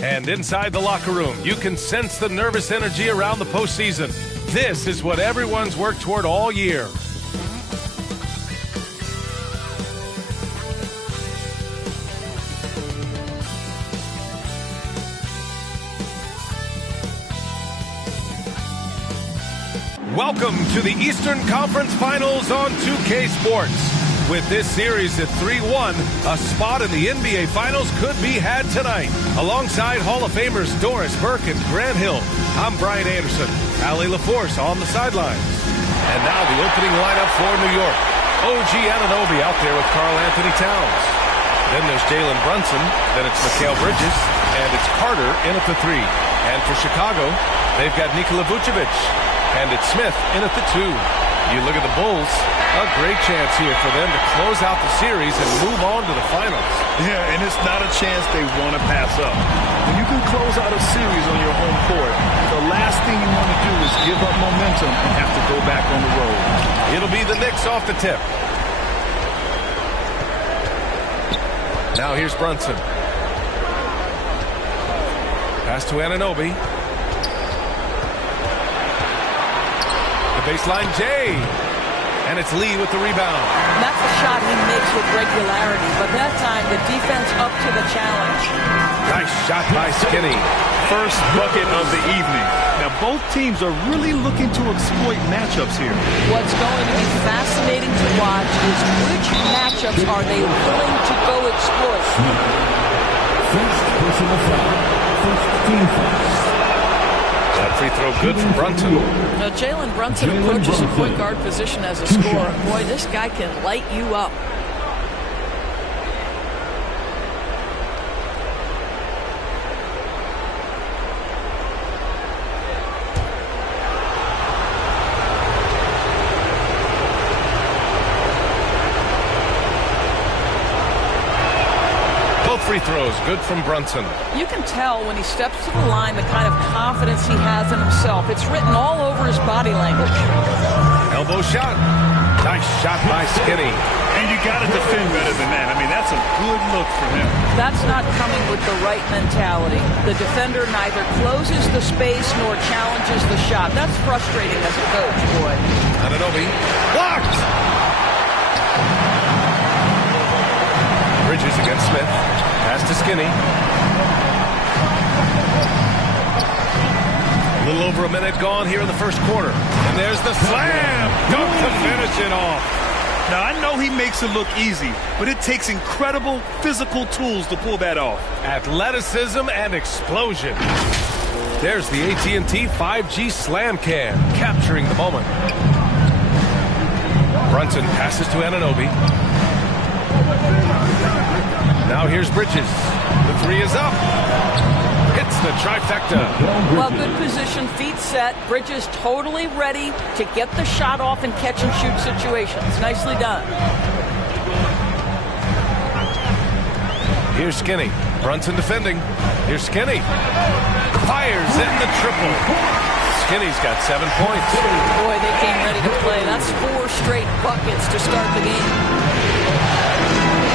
And inside the locker room, you can sense the nervous energy around the postseason. This is what everyone's worked toward all year. Welcome to the Eastern Conference Finals on 2K Sports. With this series at 3-1, a spot in the NBA Finals could be had tonight. Alongside Hall of Famers Doris Burke and Grant Hill, I'm Brian Anderson. Allie LaForce on the sidelines. And now the opening lineup for New York. OG Anunoby out there with Karl Anthony Towns. Then there's Jalen Brunson. Then it's Mikal Bridges. And it's Carter in at the 3. And for Chicago, they've got Nikola Vucevic. And it's Smith in at the 2. You look at the Bulls, a great chance here for them to close out the series and move on to the finals. Yeah, and it's not a chance they want to pass up. When you can close out a series on your home court, the last thing you want to do is give up momentum and have to go back on the road. It'll be the Knicks off the tip. Now here's Brunson. Pass to Anunoby. Baseline Jay. And it's Lee with the rebound. That's a shot he makes with regularity, but that time the defense up to the challenge. Nice shot by Skinny. First bucket of the evening. Now both teams are really looking to exploit matchups here. What's going to be fascinating to watch is which matchups are they willing to go exploit. First personal foul. First team foul. That free throw good from Brunson. Now Jalen Brunson approaches the point guard position as a scorer. Boy, this guy can light you up. Free throws, good from Brunson. You can tell when he steps to the line the kind of confidence he has in himself. It's written all over his body language. Elbow shot. Nice shot by Skinny. And you got to defend better than that. I mean, that's a good look for him. That's not coming with the right mentality. The defender neither closes the space nor challenges the shot. That's frustrating as a coach, boy. Anunoby. Blocked! Bridges against Smith. Pass to Skinny. A little over a minute gone here in the first quarter. And there's the slam. Dunk to finish it off. Now, I know he makes it look easy, but it takes incredible physical tools to pull that off. Athleticism and explosion. There's the AT&T 5G Slam Cam, capturing the moment. Brunson passes to Anunoby. Now here's Bridges. The 3 is up. Hits the trifecta. Well, good position, feet set. Bridges totally ready to get the shot off in catch-and-shoot situations. Nicely done. Here's Skinny. Brunson defending. Here's Skinny. Fires in the triple. Skinny's got 7 points. Boy, they came ready to play. That's 4 straight buckets to start the game.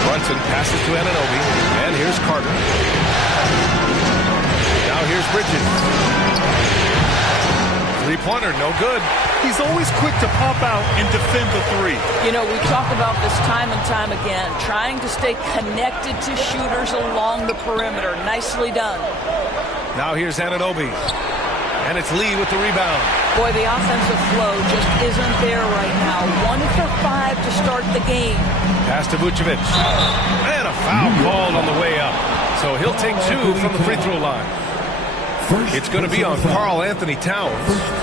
Brunson passes to Anunoby, and here's Carter. Now here's Bridges. Three-pointer, no good. He's always quick to pop out and defend the 3. You know, we talk about this time and time again, trying to stay connected to shooters along the perimeter. Nicely done. Now here's Anunoby, and it's Lee with the rebound. Boy, the offensive flow just isn't there right now. 1 for 5 to start the game. Pass to Vucevic. And a foul called on the way up. So he'll take 2 from the free throw line. It's going to be on Karl Anthony Towns.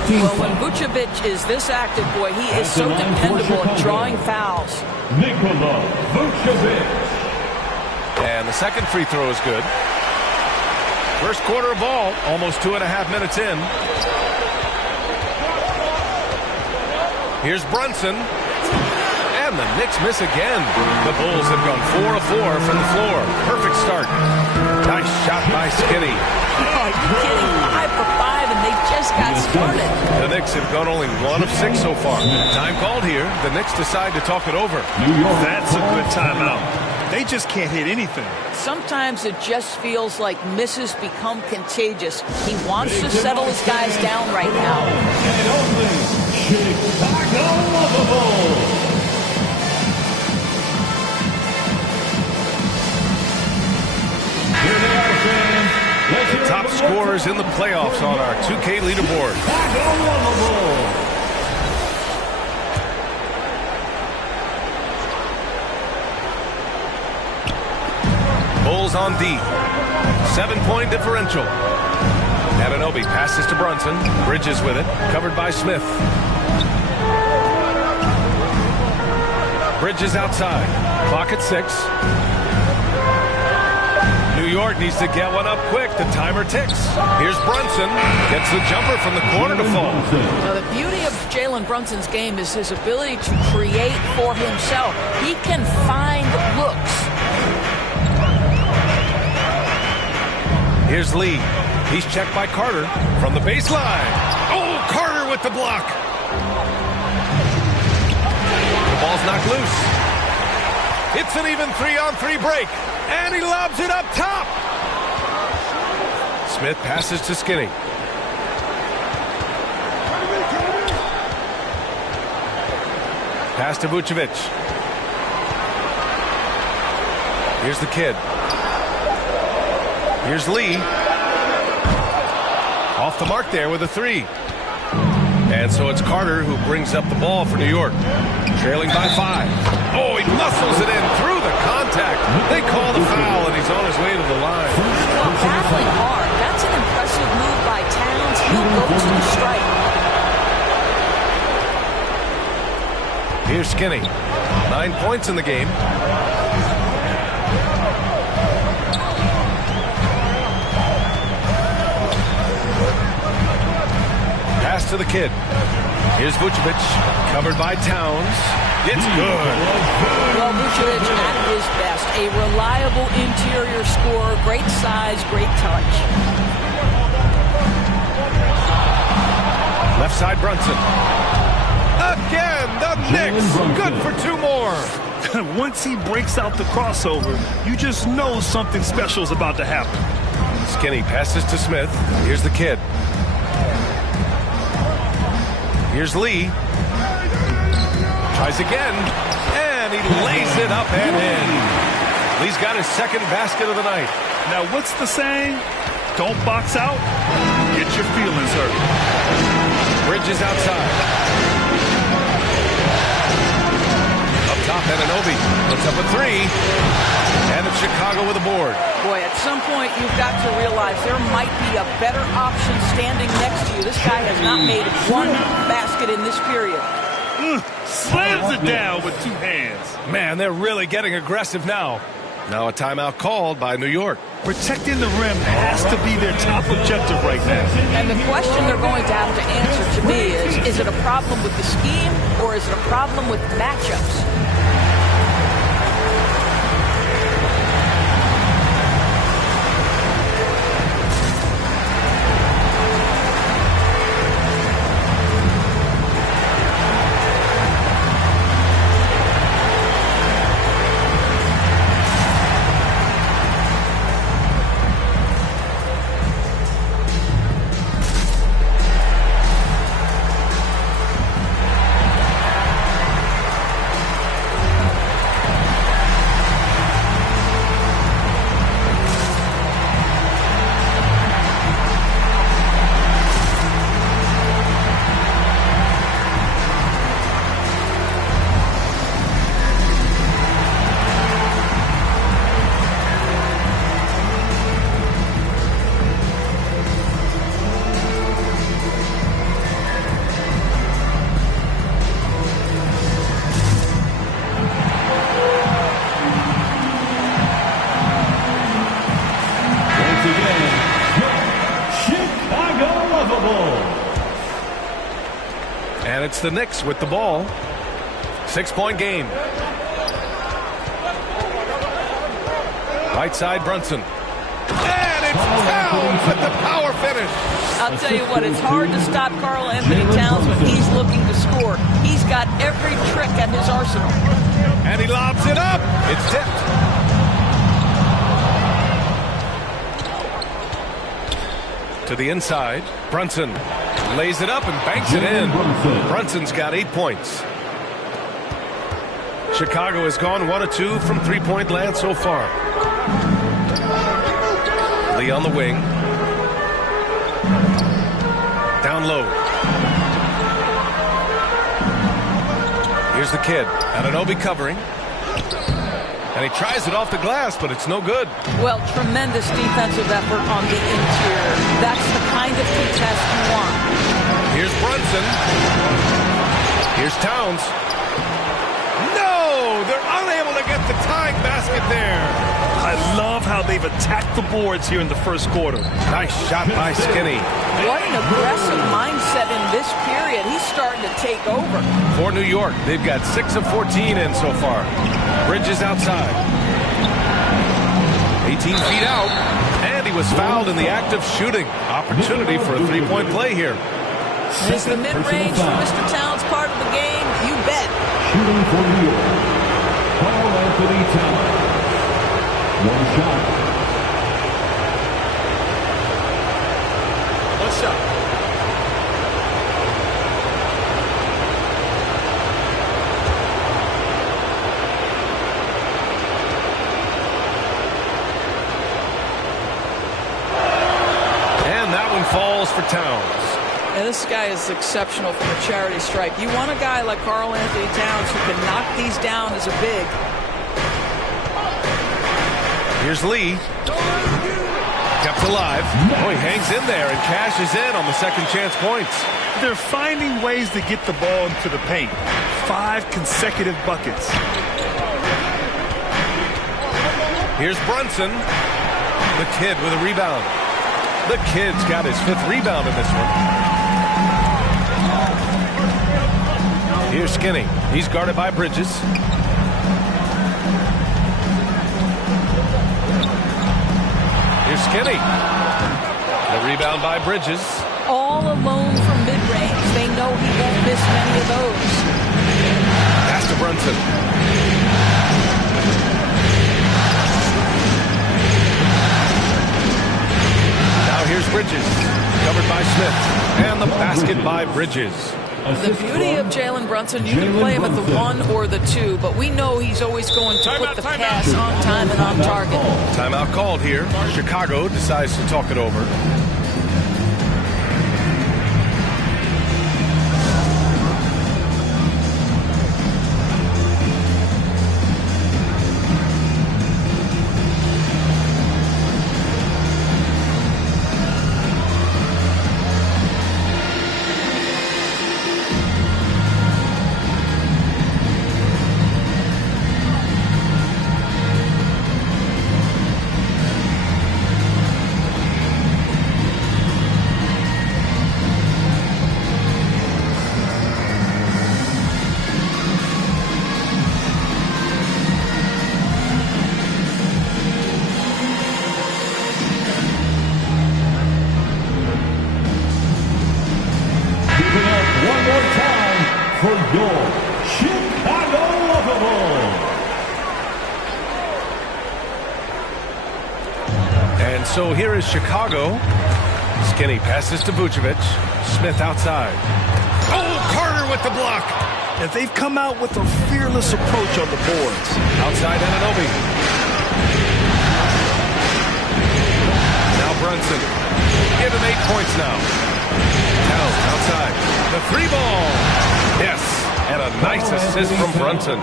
Well, when Vucevic is this active, boy, he is so dependable at drawing fouls. Nikola Vucevic. And the second free throw is good. First quarter of ball, almost 2.5 minutes in. Here's Brunson. And the Knicks miss again. The Bulls have gone 4 of 4 from the floor. Perfect start. Nice shot by Skinny. Oh, are you kidding? 5 for 5, and they just got started. The Knicks have gone only 1 of 6 so far. Time called here. The Knicks decide to talk it over. That's a good timeout. They just can't hit anything. Sometimes it just feels like misses become contagious. He wants to settle his guys down right now. And only Chicago lovable. The top scorers in the playoffs on our 2K leaderboard. Bulls on D. 7-point differential. Anunoby passes to Brunson. Bridges with it. Covered by Smith. Bridges outside. Clock at 6. New York needs to get one up quick. The timer ticks. Here's Brunson. Gets the jumper from the corner to fall. Now, the beauty of Jalen Brunson's game is his ability to create for himself. He can find looks. Here's Lee. He's checked by Carter from the baseline. Oh, Carter with the block. The ball's knocked loose. It's an even 3-on-3 break. And he lobs it up top. Smith passes to Skinny. Pass to Vucevic. Here's the kid. Here's Lee. Off the mark there with a 3. And so it's Carter who brings up the ball for New York. Trailing by 5. Oh, he muscles it in through the contact. They call the foul, and he's on his way to the line. Well, battling hard. That's an impressive move by Towns. He'll go to the strike. Here's Skinny. 9 points in the game. Pass to the kid. Here's Vucevic, covered by Towns. It's good. Well, Vucevic at his best. A reliable interior scorer. Great size, great touch. Left side, Brunson. Again, the Knicks. Good for 2 more. Once he breaks out the crossover, you just know something special is about to happen. Skinny passes to Smith. Here's the kid. Here's Lee. Tries again. And he lays it up and in. Lee's got his second basket of the night. Now, what's the saying? Don't box out. Get your feelings hurt. Bridges outside. Up top, Anunoby puts up a 3. And it's Chicago with a board. Boy, at some point, you've got to realize there might be a better option standing next to you. This guy has not made one basket in this period. Slams it down with 2 hands. Man, they're really getting aggressive now. Now a timeout called by New York. Protecting the rim has to be their top objective right now. And the question they're going to have to answer to me is it a problem with the scheme or is it a problem with matchups? And it's the Knicks with the ball. 6-point game. Right side, Brunson. And it's Towns with the power finish. I'll tell you what, it's hard to stop Karl Anthony Towns when he's looking to score. He's got every trick at his arsenal. And he lobs it up. It's tipped. To the inside. Brunson lays it up and banks it in. Brunson's got 8 points. Chicago has gone 1 of 2 from three-point land so far. Lee on the wing. Down low. Here's the kid. Anunoby covering. And he tries it off the glass, but it's no good. Well, tremendous defensive effort on the interior. That's the kind of contest you want. Here's Brunson. Here's Towns. No! They're unable to get the tying basket there. I love how they've attacked the boards here in the first quarter. Nice shot by Skinny. What an aggressive mindset in this period. He's starting to take over. For New York, they've got 6 of 14 in so far. Bridges outside. 18 feet out. And he was fouled in the act of shooting. Opportunity for a three-point play here. Is the mid-range for Mr. Towns part of the game? You bet. Shooting for New York, Karl-Anthony Towns. One shot. One shot. And that one falls for Towns. And this guy is exceptional from a charity stripe. You want a guy like Karl-Anthony Towns who can knock these down as a big. Here's Lee. Kept alive. Oh, he hangs in there and cashes in on the second chance points. They're finding ways to get the ball into the paint. 5 consecutive buckets. Here's Brunson. The kid with a rebound. The kid's got his 5th rebound in this one. Here's Skinny. He's guarded by Bridges. Here's Skinny. The rebound by Bridges. All alone from mid-range. They know he won't miss many of those. Pass to Brunson. Now here's Bridges. Covered by Smith. And the basket by Bridges. The beauty of Jalen Brunson, you can play him at the 1 or the 2, but we know he's always going to put the pass on time and on target. Timeout called here. Chicago decides to talk it over. For your Chicago Lovables. And so here is Chicago. Skinny passes to Vucevic. Smith outside. Oh, Carter with the block. And they've come out with a fearless approach on the boards. Outside Anunoby. Now Brunson. Give him 8 points now. Towns outside. The 3-ball. Yes, and a nice assist from Brunson.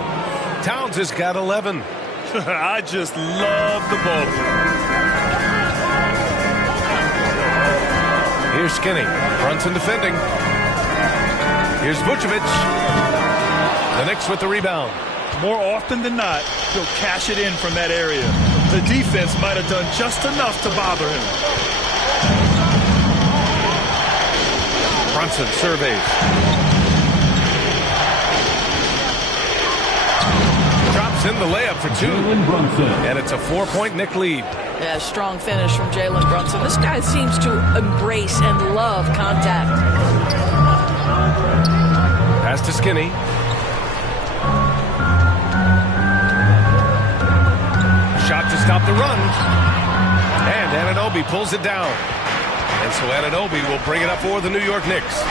Towns has got 11. I just love the ball. Here's Skinny. Brunson defending. Here's Vucevic. The Knicks with the rebound. More often than not, he'll cash it in from that area. The defense might have done just enough to bother him. Brunson surveys. Drops in the layup for 2. And it's a 4-point Knick lead. Yeah, strong finish from Jalen Brunson. This guy seems to embrace and love contact. Pass to Skinny. Shot to stop the run. And Anunoby pulls it down. And so Anunoby will bring it up for the New York Knicks.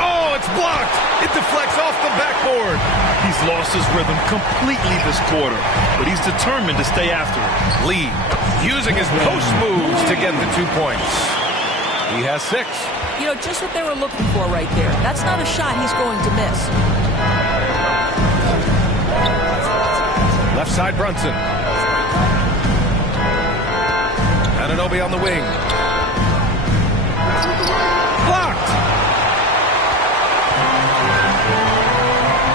Oh, it's blocked. It deflects off the backboard. He's lost his rhythm completely this quarter, but he's determined to stay after it. Lee using his post moves to get the 2 points. He has 6. You know, just what they were looking for right there. That's not a shot he's going to miss. Left side, Brunson. Anunoby on the wing. Blocked.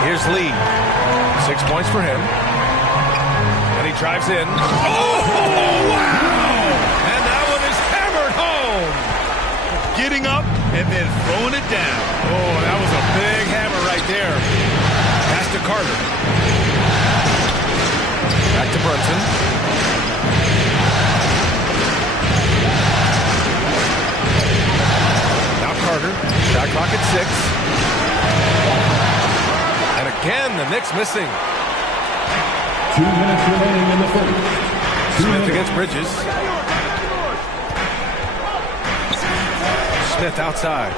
Here's Lee. 6 points for him. And he drives in. Oh, wow! And that one is hammered home. Getting up and then throwing it down. Oh, that was a big hammer right there. Pass to Carter. Back to Brunson. Now Carter. Shot clock at 6. And again, the Knicks missing. 2 minutes remaining in the first. Smith against Bridges. Smith outside.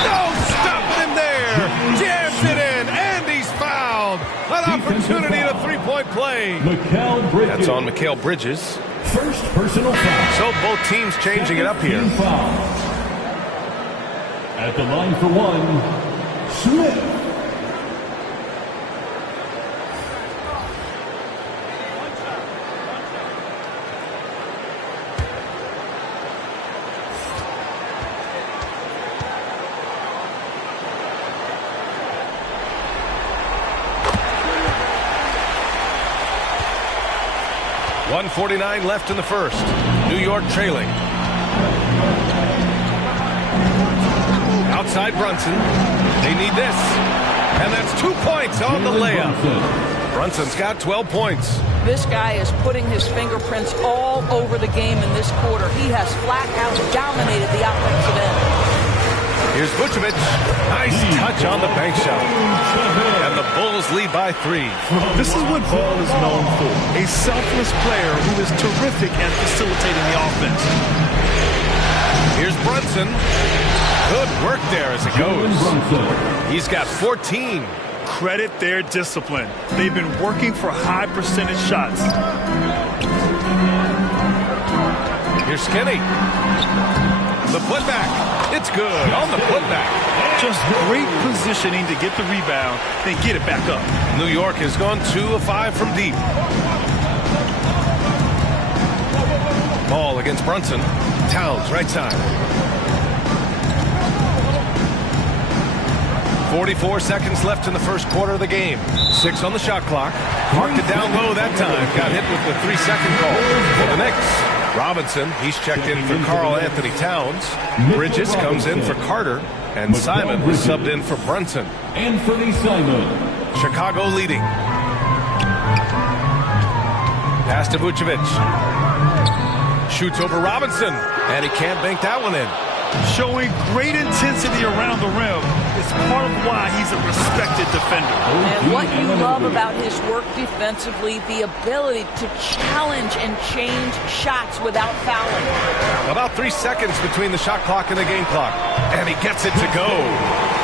No, stopping him there. Jams it in, and he's fouled. An opportunity at a three-point play. That's on Mikal Bridges. First personal foul. So both teams changing it up here. At the line for one, Smith. .149 left in the first. New York trailing. Outside Brunson. They need this. And that's 2 points on the layup. Brunson's got 12 points. This guy is putting his fingerprints all over the game in this quarter. He has flat out dominated the offensive end. Here's Vucevic. Nice touch on the bank shot. And the Bulls lead by 3. This is what Ball is known for. A selfless player who is terrific at facilitating the offense. Here's Brunson. Good work there as it goes. He's got 14. Credit their discipline. They've been working for high percentage shots. Here's Skinny. The putback. It's good on the putback. Just great positioning to get the rebound, then get it back up. New York has gone 2 of 5 from deep. Ball against Brunson. Towns, right side. 44 seconds left in the first quarter of the game. 6 on the shot clock. Marked it down low that time. Got hit with the 3-second call. For the Knicks, Robinson, he's checked in for Karl Anthony Towns. Bridges comes in for Carter. And Simon was subbed in for Brunson. Anthony Simon. Chicago leading. Pass to Vucevic. Shoots over Robinson. And he can't bank that one in. Showing great intensity around the rim is part of why he's a respected defender. And what you love about his work defensively, the ability to challenge and change shots without fouling. About 3 seconds between the shot clock and the game clock. And he gets it to go.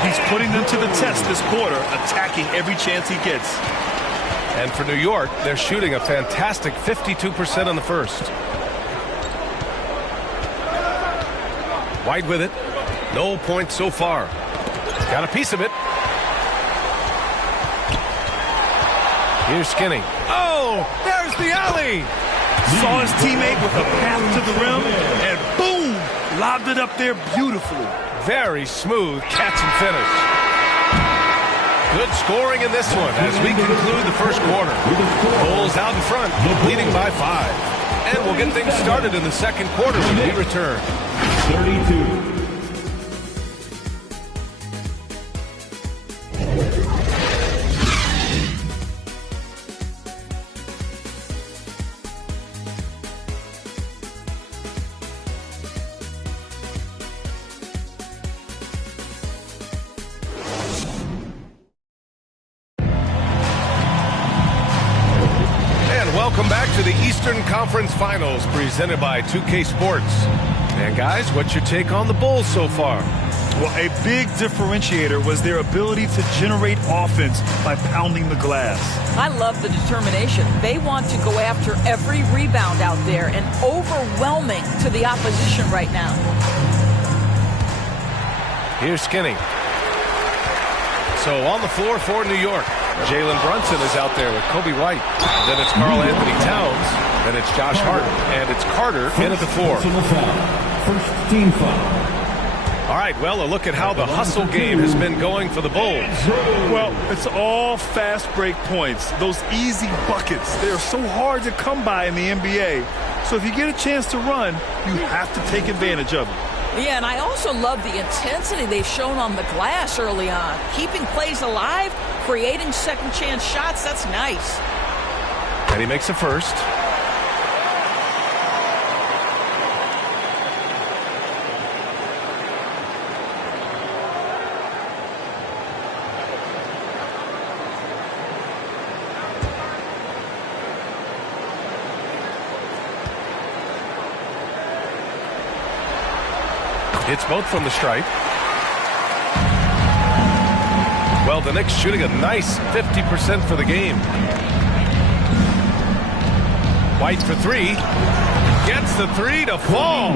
He's putting them to the test this quarter, attacking every chance he gets. And for New York, they're shooting a fantastic 52% on the first. White with it. No points so far. Got a piece of it. Here's Skinny. Oh, there's the alley. Saw his teammate with a path to the rim, and boom, lobbed it up there beautifully. Very smooth catch and finish. Good scoring in this one as we conclude the first quarter. Bulls out in front, leading by 5. And we'll get things started in the second quarter when we return. 32. Welcome back to the Eastern Conference Finals presented by 2K Sports. And guys, what's your take on the Bulls so far? Well, a big differentiator was their ability to generate offense by pounding the glass. I love the determination. They want to go after every rebound out there and overwhelming to the opposition right now. Here's Skinny. So on the floor for New York, Jalen Brunson is out there with Kobe White. Then it's Karl Anthony Towns. Then it's Josh Hart. And it's Carter in at the 4. First team foul. All right, well, a look at how the hustle game has been going for the Bulls. Well, it's all fast break points. Those easy buckets, they're so hard to come by in the NBA. So if you get a chance to run, you have to take advantage of it. Yeah, and I also love the intensity they've shown on the glass early on. Keeping plays alive, creating second chance shots, that's nice. And he makes a first. It's both from the stripe. Well, the Knicks shooting a nice 50% for the game. White for 3. Gets the 3 to fall.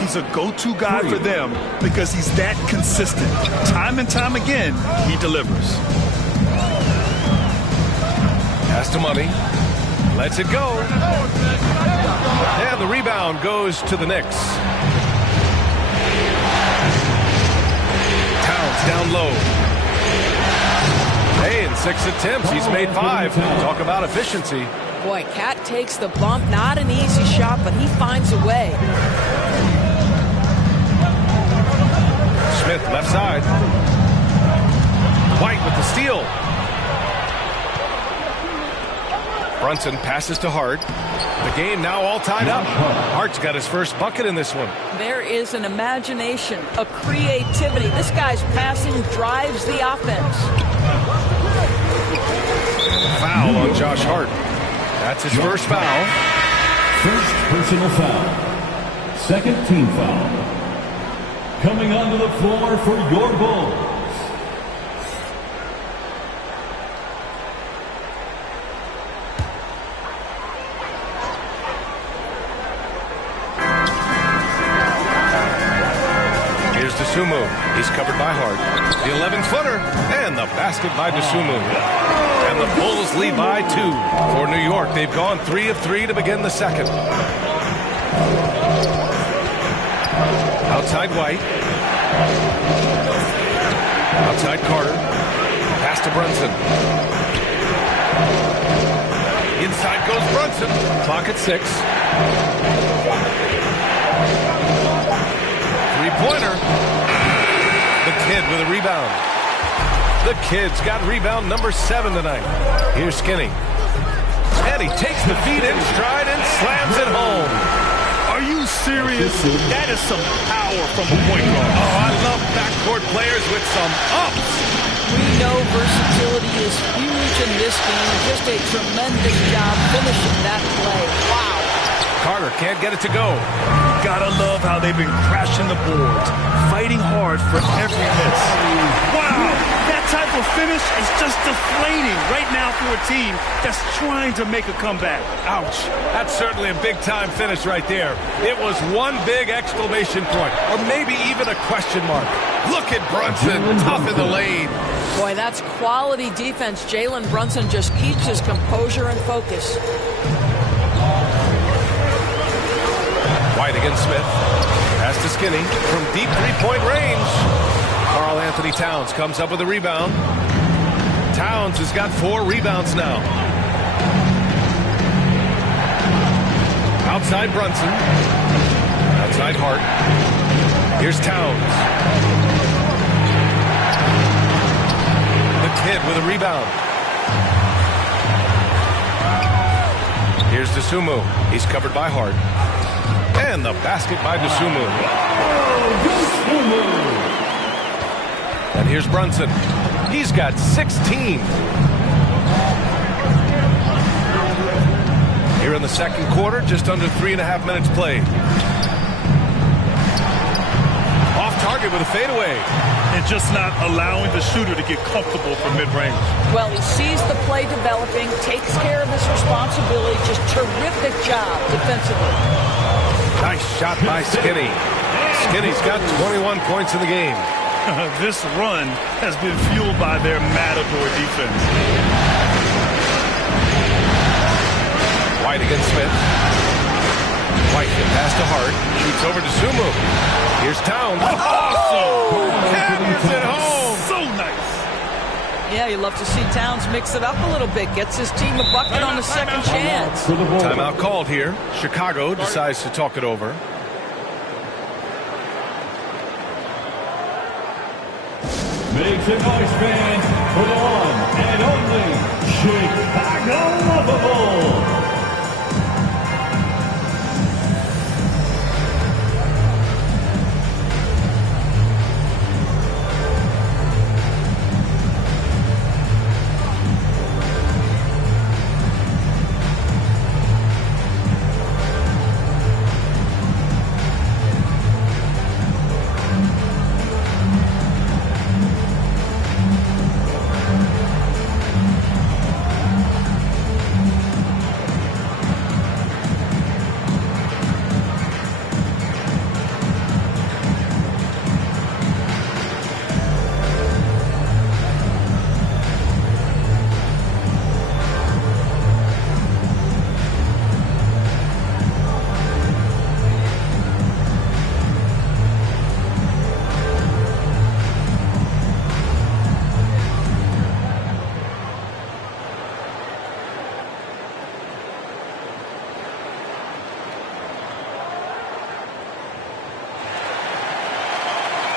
He's a go-to guy for them because he's that consistent. Time and time again, he delivers. Pass to Money. Lets it go. And the rebound goes to the Knicks. Towns down low. Hey, in 6 attempts, he's made 5. Talk about efficiency. Boy, Cat takes the bump. Not an easy shot, but he finds a way. Smith, left side. White with the steal. Brunson passes to Hart. The game now all tied up. Hart's got his first bucket in this one. There is an imagination, a creativity. This guy's passing drives the offense. Foul on Josh Hart. That's his first foul. First personal foul. Second team foul. Coming onto the floor for your Bulls. Sumu. He's covered by Hart. The 11-footer and the basket by DeSumo. And the Bulls lead by 2 for New York. They've gone 3 of 3 to begin the second. Outside White. Outside Carter. Pass to Brunson. Inside goes Brunson. Clock at 6. Three-pointer. The Kid with a rebound. The Kid's got rebound number 7 tonight. Here's Skinny. And he takes the feet in stride and slams it home. Are you serious? That is some power from a point guard. Oh, I love backcourt players with some ups. We know versatility is huge in this game. Just a tremendous job finishing that play. Wow. Carter can't get it to go. Gotta love how they've been crashing the boards, fighting hard for every miss. Wow, that type of finish is just deflating right now for a team that's trying to make a comeback. Ouch. That's certainly a big-time finish right there. It was one big exclamation point, or maybe even a question mark. Look at Brunson, tough in the lane. Boy, that's quality defense. Jalen Brunson just keeps his composure and focus. White against Smith. Pass to Skinny from deep three-point range. Karl Anthony Towns comes up with a rebound. Towns has got 4 rebounds now. Outside Brunson. Outside Hart. Here's Towns. The Kid with a rebound. Here's DeSumo. He's covered by Hart. And the basket by DeSumo. And here's Brunson. He's got 16. Here in the second quarter, just under 3.5 minutes played. Off target with a fadeaway. And just not allowing the shooter to get comfortable from mid-range. Well, he sees the play developing, takes care of his responsibility. Just terrific job defensively. Nice shot by Skinny. Skinny's got 21 points in the game. This run has been fueled by their Matador defense. White against Smith. White get past to Hart. Shoots over to Sumu. Here's Towns. Awesome! Hammers it home. So nice. Yeah, you love to see Towns mix it up a little bit. Gets his team a bucket on the second chance. Timeout called here. Chicago decides to talk it over. Make some noise, fans, for the one and only Chicago Lovable.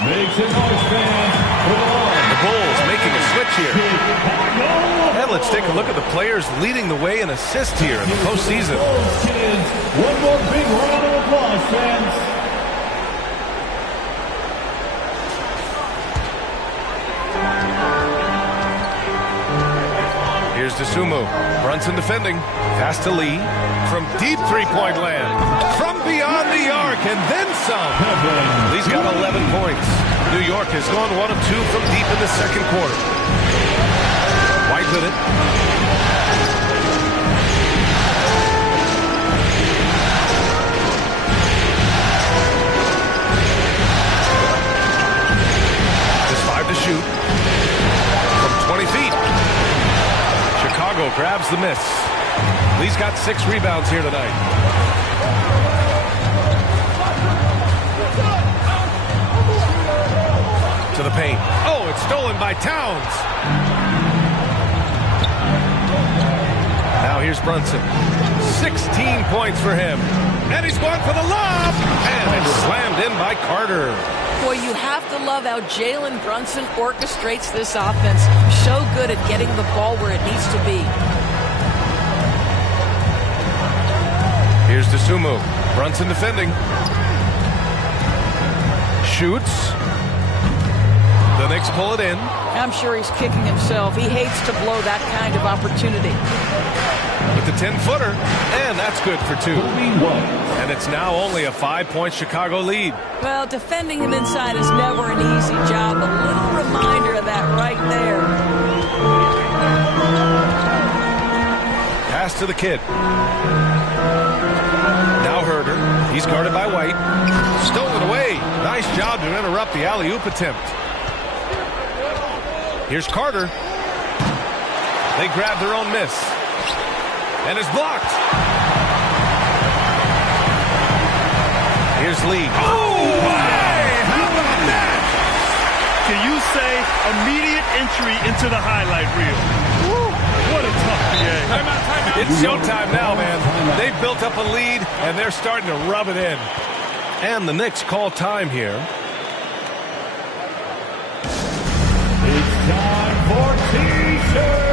Make some noise, fans, for the one. The Bulls making a switch here. And let's take a look at the players leading the way in assists here in the postseason. Bulls kids, one more big round of applause, fans. Here's to Sumu. Brunson defending. Pass to Lee. From deep three-point land. From beyond the arc and then some. Lee's got 11 points. New York has gone 1 of 2 from deep in the second quarter. White with it. Just 5 to shoot. From 20 feet. Chicago grabs the miss. Lee's got 6 rebounds here tonight. To the paint. Oh, it's stolen by Towns. Now here's Brunson. 16 points for him. And he's going for the lob. And it's slammed in by Carter. Boy, you have to love how Jalen Brunson orchestrates this offense. So good at getting the ball where it needs to be. Here's to Sumu. Brunson defending. Shoots. The Knicks pull it in. I'm sure he's kicking himself. He hates to blow that kind of opportunity. With the 10-footer. And that's good for 2. And it's now only a 5-point Chicago lead. Well, defending him inside is never an easy job. A little reminder of that right there. Pass to the kid. Now Herder. He's guarded by White. Stolen away. Nice job to interrupt the alley-oop attempt. Here's Carter. They grab their own miss. And it's blocked. Here's Lee. Oh, hey, how about that? Can you say immediate entry into the highlight reel? Woo, what a tough PA. It's showtime now, man. They've built up a lead, and they're starting to rub it in. And the Knicks call time here. It's time for T-shirts.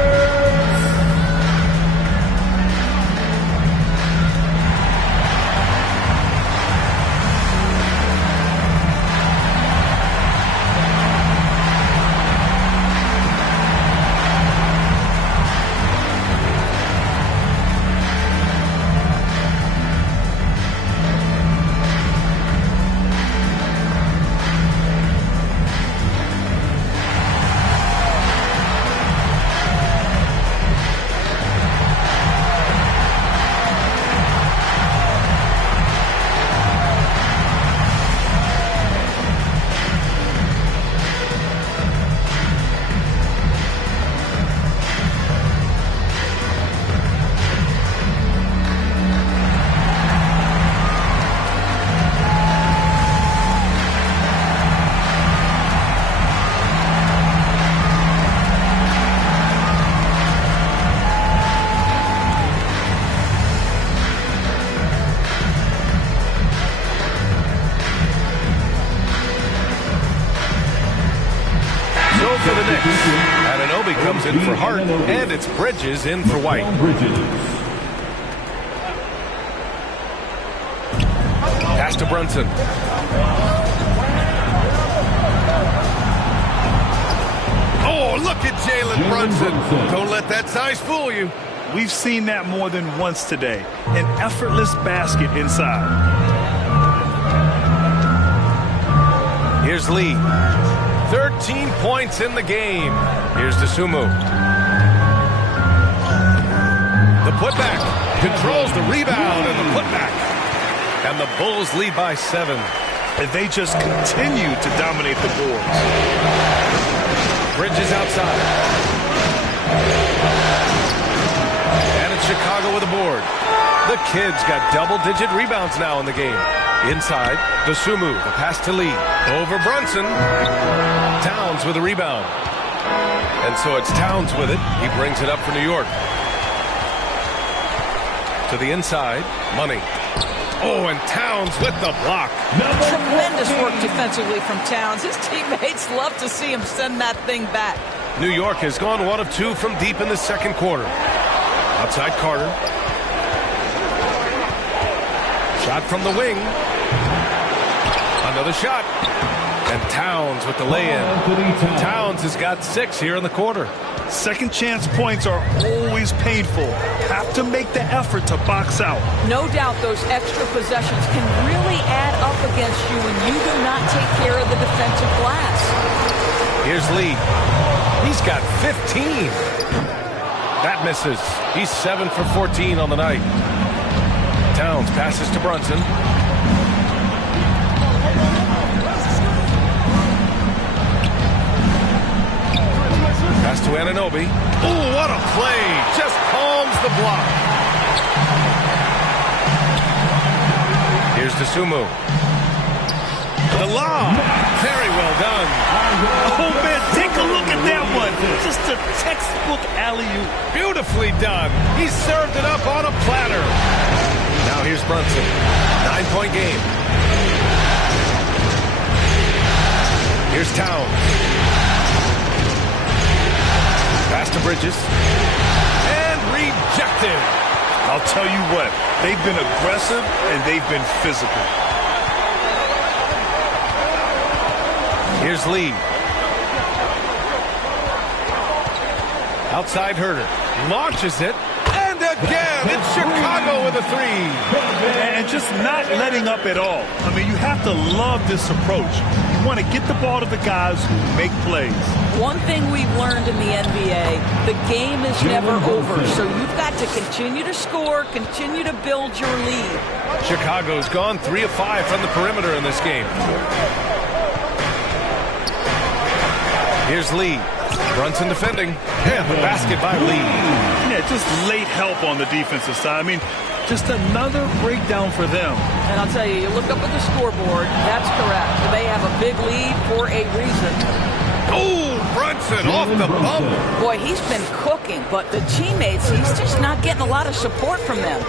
in for Hart, and it's Bridges in for White. Pass to Brunson. Oh, look at Jalen Brunson. Don't let that size fool you. We've seen that more than once today. An effortless basket inside. Here's Lee. 13 points in the game. Here's Dosunmu. The putback. Controls the rebound and the putback. And the Bulls lead by 7. And they just continue to dominate the boards. Bridges outside. And it's Chicago with a board. The Kids got double-digit rebounds now in the game. Inside, Dosunmu, the pass to Lee. Over Brunson. Towns with a rebound. And so it's Towns with it. He brings it up for New York. To the inside, Money. Oh, and Towns with the block. Tremendous work defensively from Towns. His teammates love to see him send that thing back. New York has gone 1 of 2 from deep in the second quarter. Outside Carter. Shot from the wing. Another shot. And Towns with the lay-in. Towns has got 6 here in the quarter. Second chance points are always painful. Have to make the effort to box out. No doubt those extra possessions can really add up against you when you do not take care of the defensive glass. Here's Lee. He's got 15. That misses. He's 7 for 14 on the night. Towns passes to Brunson. Pass to Anunoby. Oh, what a play. Just calms the block. Here's Dosunmu. The lob. Very well done. Oh, man, take a look at that one. Just a textbook alley-oop. Beautifully done. He served it up on a platter. Now here's Brunson. 9-point game. Here's Towns. Pass to Bridges. And rejected. I'll tell you what, they've been aggressive and they've been physical. Here's Lee. Outside Herter. Launches it. And again, it's Chicago with a 3. And just not letting up at all. I mean, you have to love this approach. You want to get the ball to the guys who make plays. One thing we've learned in the NBA, the game is never over. So you've got to continue to score, continue to build your lead. Chicago's gone 3 of 5 from the perimeter in this game. Here's Lee. Brunson defending. And the basket by Lee. Yeah, just late help on the defensive side. I mean, just another breakdown for them. And I'll tell you, you look up at the scoreboard, that's correct. They have a big lead for a reason. Oh, Brunson off the bump. Boy, he's been cooking, but the teammates, he's just not getting a lot of support from them.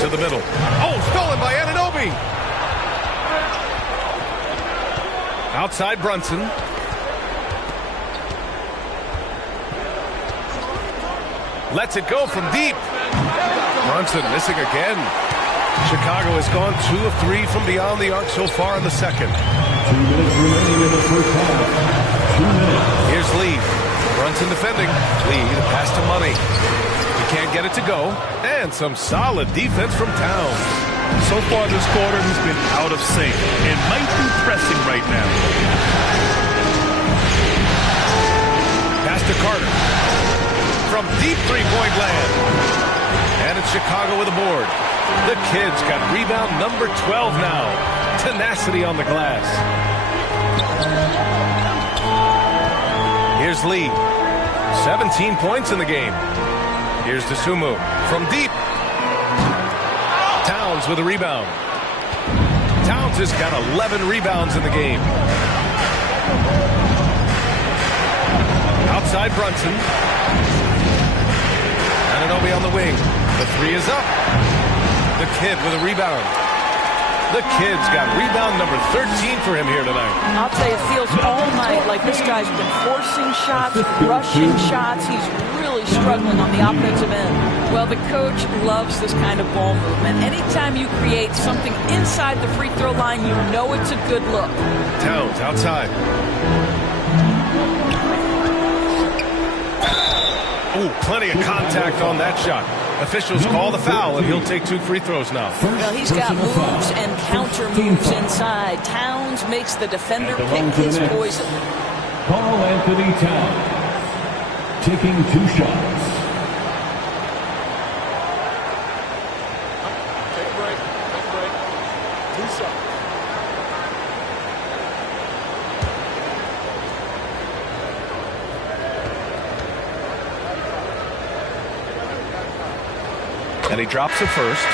To the middle. Oh, stolen by Anunoby. Outside Brunson. Lets it go from deep. Brunson missing again. Chicago has gone 2 of 3 from beyond the arc so far in the second. 2 minutes remaining in the first half. 2 minutes. Here's Lee. Brunson defending. Lee, the pass to Money. He can't get it to go. And some solid defense from Towns. So far this quarter, he's been out of sync and might be pressing right now. Pass to Carter. From deep three-point land. And it's Chicago with a board. The Kids got rebound number 12 now. Tenacity on the glass. Here's Lee. 17 points in the game. Here's Dosunmu. From deep. Towns with a rebound. Towns has got 11 rebounds in the game. Outside Brunson. Anunoby on the wing. The 3 is up. The Kid with a rebound. The kid's got rebound number 13 for him here tonight. I'll tell you, it feels all night like this guy's been forcing shots, rushing shots. He's really struggling on the offensive end. Well, the coach loves this kind of ball movement. Anytime you create something inside the free throw line, you know it's a good look. Towns outside. Ooh, plenty of contact on that shot. Officials call the foul, and he'll take 2 free throws now. Well, he's got moves and counter moves inside. Towns makes the defender pick his poison. Carl Anthony Towns taking 2 shots. Take a break. Take a break. 2 shots. And he drops it first.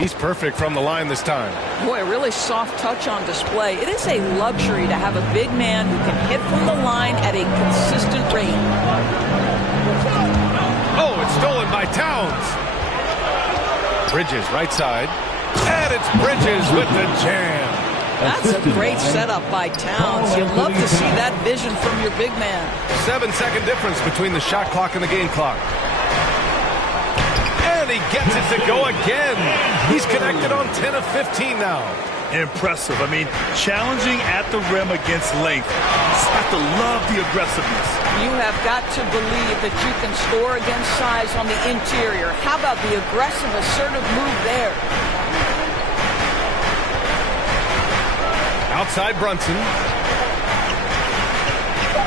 He's perfect from the line this time. Boy, a really soft touch on display. It is a luxury to have a big man who can hit from the line at a consistent rate. Oh, it's stolen by Towns. Bridges, right side. And it's Bridges with the jam. That's a great setup by Towns. You love to see that vision from your big man. 7-second difference between the shot clock and the game clock. He gets it to go again. He's connected on 10 of 15 now. Impressive. I mean, challenging at the rim against length. Just have to love the aggressiveness. You have got to believe that you can score against size on the interior. How about the aggressive, assertive move there? Outside Brunson.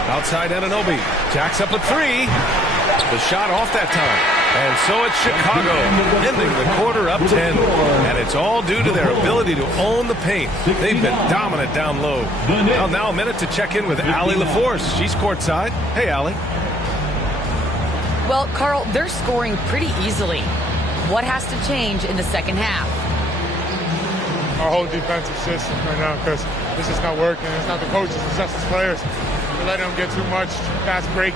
Outside Anunoby. Jacks up a 3. The shot off that time. And so it's Chicago, ending the quarter up 10. And it's all due to their ability to own the paint. They've been dominant down low. Well, now a minute to check in with Allie LaForce. She's courtside. Hey, Allie. Well, Carl, they're scoring pretty easily. What has to change in the second half? Our whole defensive system right now, because this is not working. It's not the coaches, it's just the players. We're letting them get too much fast break.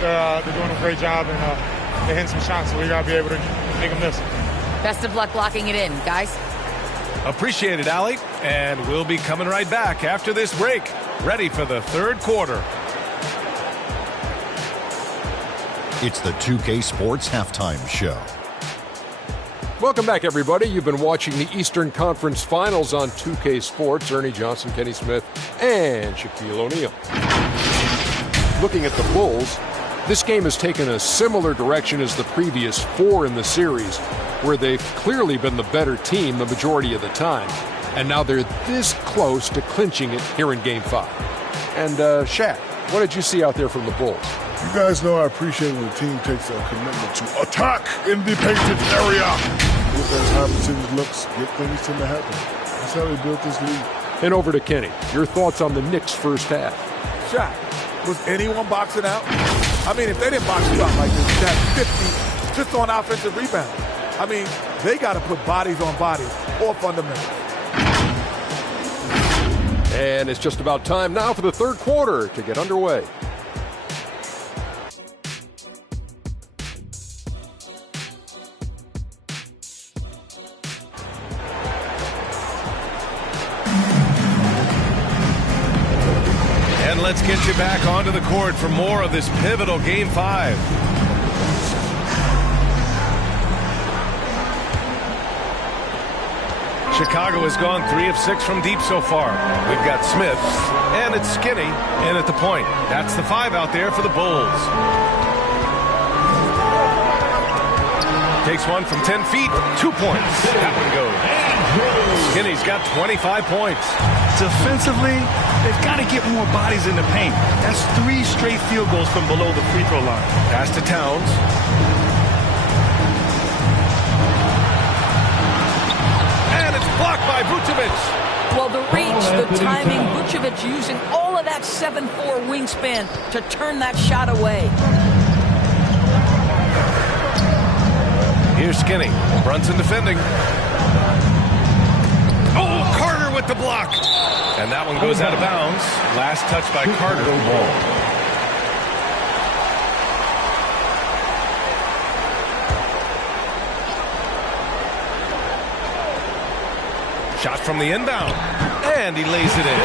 They're doing a great job, and they're hitting some shots, so we got to be able to make them miss. Best of luck locking it in, guys. Appreciate it, Allie. And we'll be coming right back after this break, ready for the third quarter. It's the 2K Sports Halftime Show. Welcome back, everybody. You've been watching the Eastern Conference Finals on 2K Sports. Ernie Johnson, Kenny Smith, and Shaquille O'Neal. Looking at the Bulls, this game has taken a similar direction as the previous 4 in the series, where they've clearly been the better team the majority of the time. And now they're this close to clinching it here in Game 5. And, Shaq, what did you see out there from the Bulls? You guys know I appreciate when the team takes a commitment to attack in the painted area. With those high-percentage looks, good things tend to happen. That's how they built this league. And over to Kenny. Your thoughts on the Knicks' first half? Shaq, was anyone boxing out? I mean, if they didn't box you out like this, you had 50 just on offensive rebounds. I mean, they got to put bodies on bodies or fundamentals. And it's just about time now for the third quarter to get underway. And let's get you back onto the court for more of this pivotal Game 5. Chicago has gone 3 of 6 from deep so far. We've got Smith, and it's Skinny in at the point. That's the 5 out there for the Bulls. Takes one from 10 feet, 2 points. That one goes. Skinny's got 25 points. Defensively, they've got to get more bodies in the paint. That's 3 straight field goals from below the free throw line. Pass to Towns. And it's Blocked by Vucevic. Well, the reach, the timing, Vucevic using all of that 7'4" wingspan to turn that shot away. Here's Skinny. Brunson defending. Oh, Carter with the block. And that one goes out of bounds. Last touch by Carter. Shot from the inbound. And he lays it in.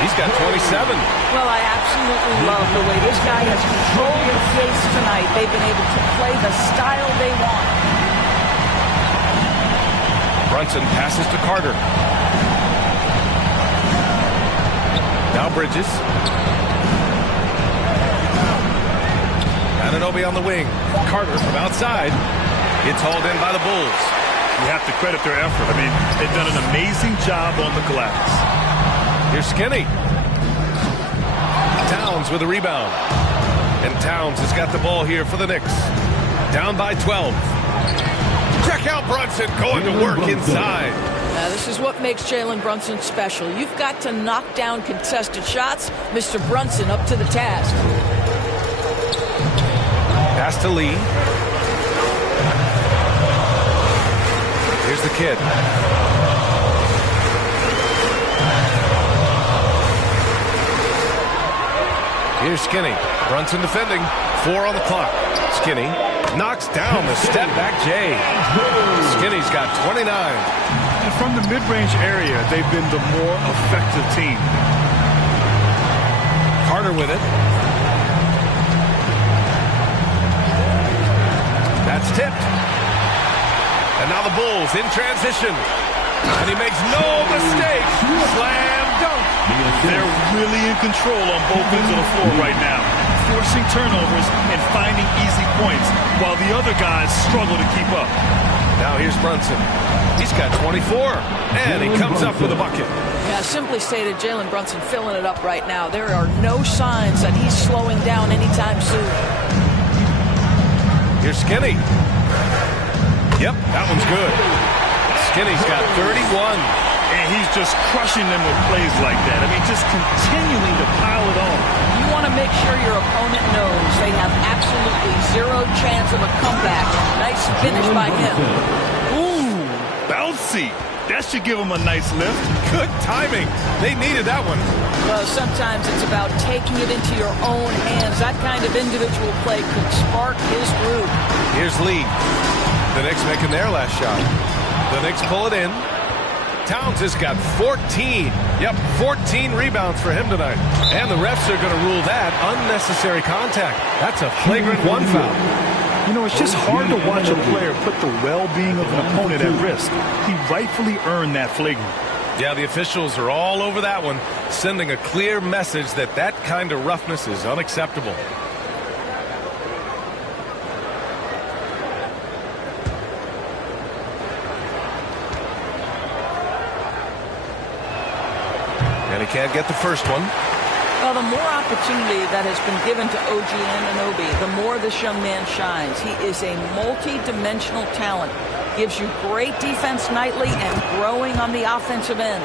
He's got 27. Well, I absolutely love the way this guy has controlled the pace tonight. They've been able to play the style they want. Brunson passes to Carter. Now Bridges. Anunoby on the wing. Carter from outside. It's hauled in by the Bulls. You have to credit their effort. I mean, they've done an amazing job on the glass. Here's Skinny. Towns with a rebound. And Towns has got the ball here for the Knicks. Down by 12. Check out Brunson going to work inside. Now, this is what makes Jalen Brunson special. You've got to knock down contested shots. Mr. Brunson up to the task. Pass to Lee. Here's the kid. Here's Skinny. Brunson defending. 4 on the clock. Skinny knocks down the step back J. Skinny's got 29. And from the mid-range area, they've been the more effective team. Carter with it. That's tipped. And now the Bulls in transition. And he makes no mistake. Slam dunk. They're really in control on both ends of the floor right now, forcing turnovers and finding easy points, while the other guys struggle to keep up. Now here's Brunson. He's got 24, and he comes up with a bucket. Yeah, simply stated, Jalen Brunson filling it up right now. There are no signs that he's slowing down anytime soon. Here's Skinny. Yep, that one's good. Skinny's got 31. And he's just crushing them with plays like that. I mean, just continuing to pile it on. You want to make sure your opponent knows they have absolutely zero chance of a comeback. Nice finish by him. Ooh, bouncy. That should give him a nice lift. Good timing. They needed that one. Well, sometimes it's about taking it into your own hands. That kind of individual play could spark his groove. Here's Lee. The Knicks making their last shot. The Knicks pull it in. Towns has got 14. Yep, 14 rebounds for him tonight. And the refs are going to rule that unnecessary contact. That's a flagrant 1 foul. You know, it's just hard to watch a player put the well-being of an opponent at risk. He rightfully earned that flagrant. Yeah, the officials are all over that one, sending a clear message that that kind of roughness is unacceptable. And he can't get the first one. Well, the more opportunity that has been given to OG Anunoby, the more this young man shines. He is a multi-dimensional talent. Gives you great defense nightly and growing on the offensive end.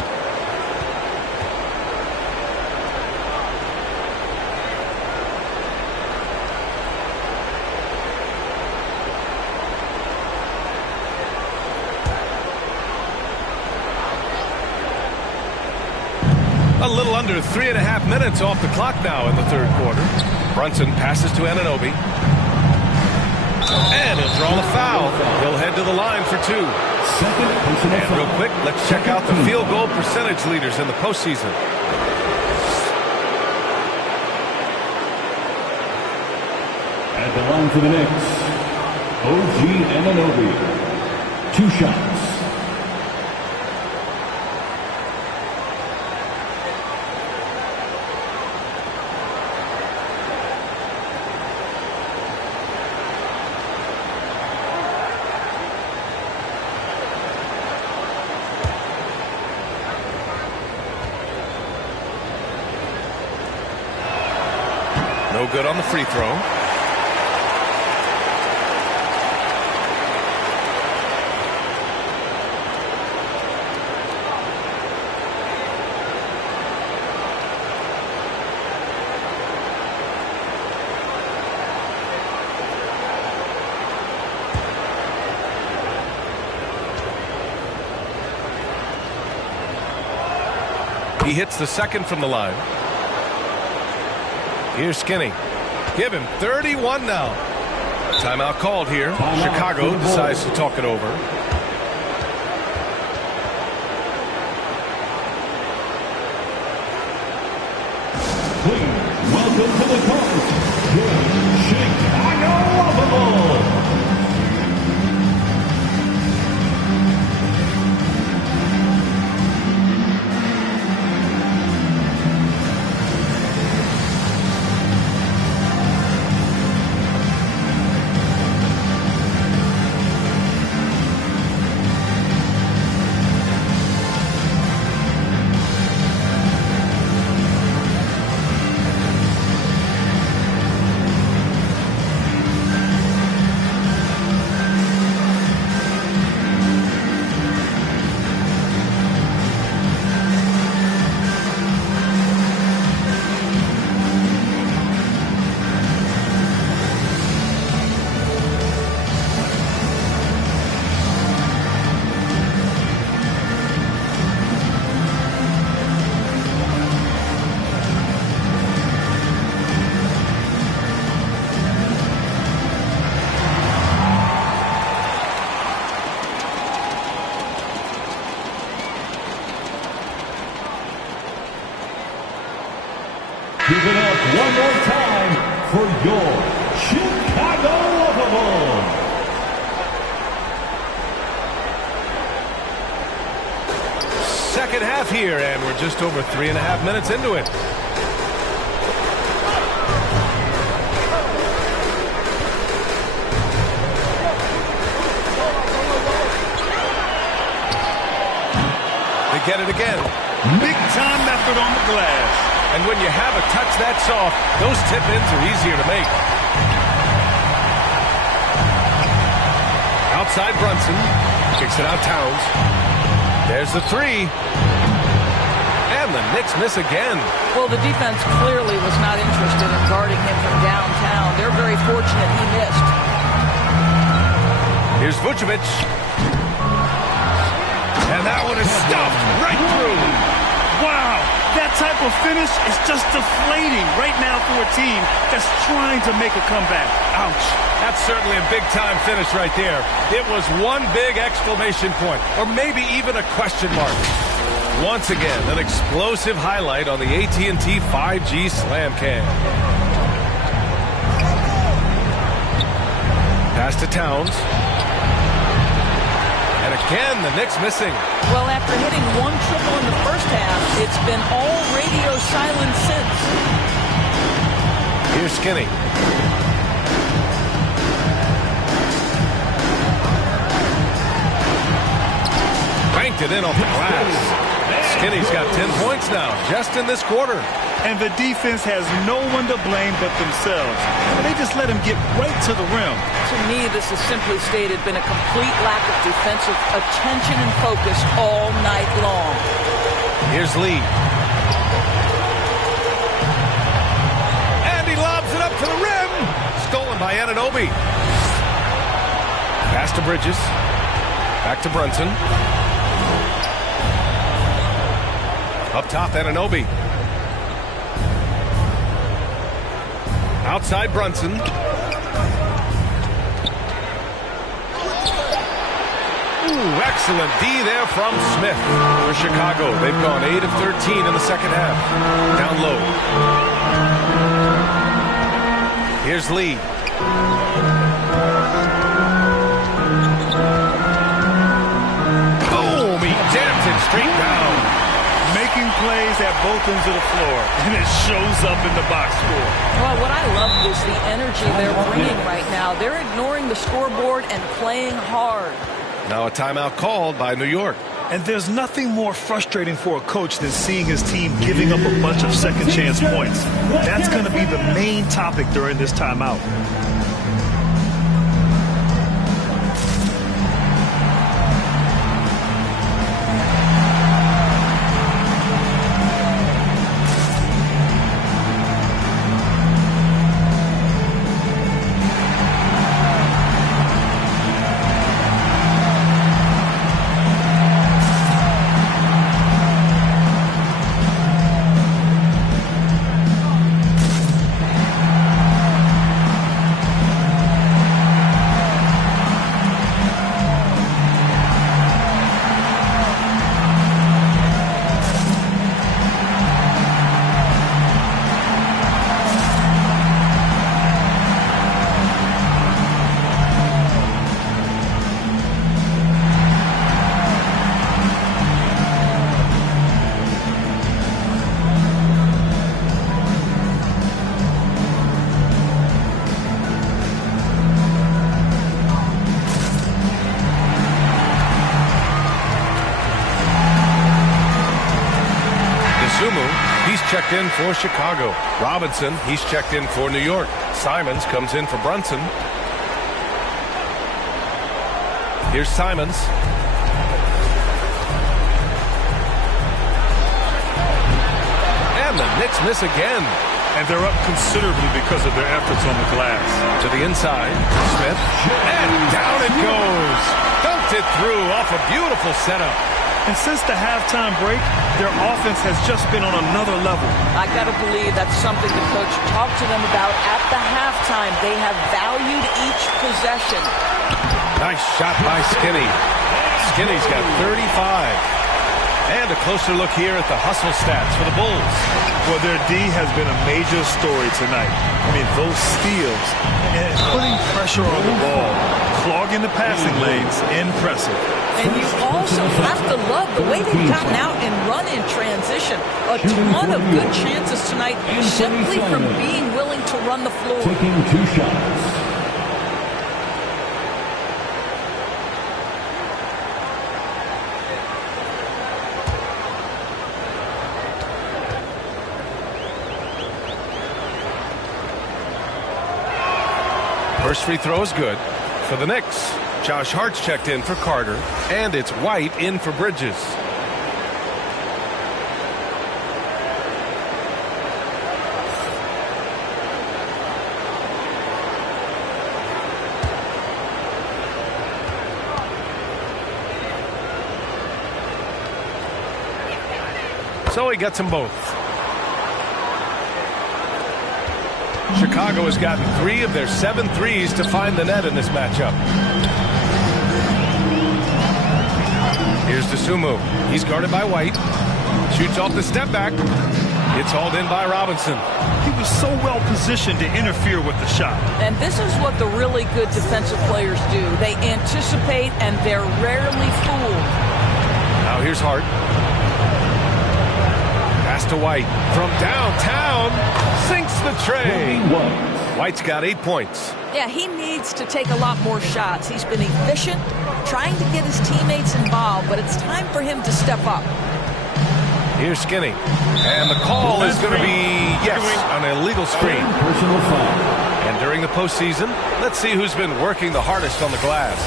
A little under 3.5 minutes off the clock now in the third quarter. Brunson passes to Anunoby. And he'll draw the foul. He'll head to the line for 2. And real quick, let's check out the field goal percentage leaders in the postseason. At the line for the Knicks, OG Anunoby. 2 shots. No good on the free throw. He hits the second from the line. Here's Skinny. Give him 31 now. Timeout called here. Chicago decides to talk it over. Please welcome to the court, your Chicago Bulls. Give it up one more time for your Chicago Bulls. Second half here, and we're just over 3.5 minutes into it. They get it again. Big time effort on the glass. And when you have a touch that soft, those tip-ins are easier to make. Outside Brunson. Kicks it out Towns. There's the three. And the Knicks miss again. Well, the defense clearly was not interested in guarding him from downtown. They're very fortunate he missed. Here's Vucevic. And that one is stuffed right through. Wow, that type of finish is just deflating right now for a team that's trying to make a comeback. Ouch. That's certainly a big-time finish right there. It was one big exclamation point, or maybe even a question mark. Once again, an explosive highlight on the AT&T 5G Slam Cam. Pass to Towns. And again, the Knicks missing. Well, after hitting one triple in the first half, it's been all radio silence since. Here's Skinny. Banked it in off the glass. Skinny's got 10 points now, just in this quarter. And the defense has no one to blame but themselves. They just let him get right to the rim. To me, this has simply stated been a complete lack of defensive attention and focus all night long. Here's Lee. And he lobs it up to the rim. Stolen by Anunoby. Pass to Bridges. Back to Brunson. Up top, Anunoby. Outside Brunson. Ooh, excellent D there from Smith for Chicago. They've gone 8 of 13 in the second half. Down low. Here's Lee. Boom! He jams it straight down. Making plays at both ends of the floor, and it shows up in the box score. Well, what I love is the energy they're bringing right now. They're ignoring the scoreboard and playing hard. Now a timeout called by New York. And there's nothing more frustrating for a coach than seeing his team giving up a bunch of second chance points. That's going to be the main topic during this timeout. He's checked in for Chicago. Robinson, he's checked in for New York. Simons comes in for Brunson. Here's Simons. And the Knicks miss again. And they're up considerably because of their efforts on the glass. To the inside, Smith. And down it goes. Dunked it through off a beautiful setup. And since the halftime break, their offense has just been on another level. I got to believe that's something the coach talked to them about at the halftime. They have valued each possession. Nice shot by Skinny. Skinny's got 35. And a closer look here at the hustle stats for the Bulls. Well, their D has been a major story tonight. I mean, those steals and putting pressure on the ball, clogging the passing lanes, impressive. And you also have to love the way they've gotten out and run in transition. A ton of good chances tonight simply from being willing to run the floor. Taking 2 shots. First free throw is good for the Knicks. Josh Hart's checked in for Carter, and it's White in for Bridges. So he gets them both. Chicago has gotten 3 of their 7 threes to find the net in this matchup. Here's DeSumo. He's guarded by White. Shoots off the step back. It's hauled in by Robinson. He was so well positioned to interfere with the shot. And this is what the really good defensive players do. They anticipate and they're rarely fooled. Now here's Hart. Pass to White from downtown. Sinks the tray. White's got 8 points. Yeah, he needs to take a lot more shots. He's been efficient, trying to get his teammates involved, but it's time for him to step up. Here's Skinny. And the call is going to be, yes, an illegal screen. And during the postseason, let's see who's been working the hardest on the glass.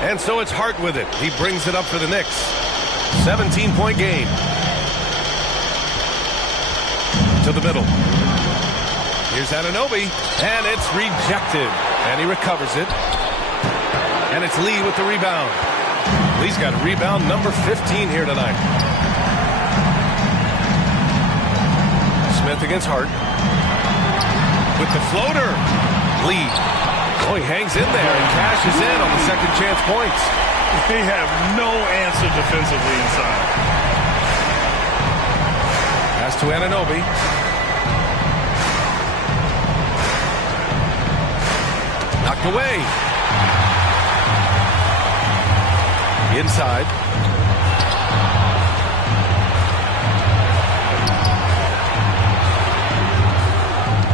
And so it's Hart with it. He brings it up for the Knicks. 17-point game. To the middle. Here's Anunoby. And it's rejected. And he recovers it. And it's Lee with the rebound. Lee's got rebound number 15 here tonight. Smith against Hart. With the floater. Lee. Oh, he hangs in there and cashes in on the second chance points. They have no answer defensively inside. Pass to Anunoby. Knocked away. Inside.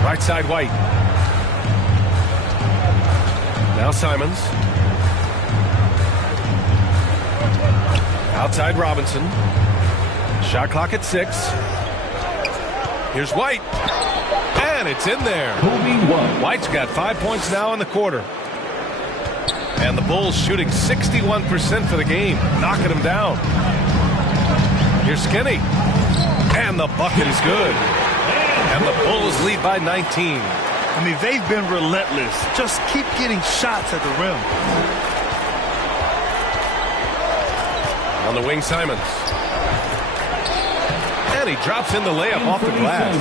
Right side, White. Now Simons. Outside Robinson. Shot clock at 6. Here's White. And it's in there. White's got 5 points now in the quarter. And the Bulls shooting 61% for the game, knocking them down. Here's Skinny. And the bucket is good. And the Bulls lead by 19. I mean, they've been relentless. Just keep getting shots at the rim. On the wing, Simons. And he drops in the layup off the glass.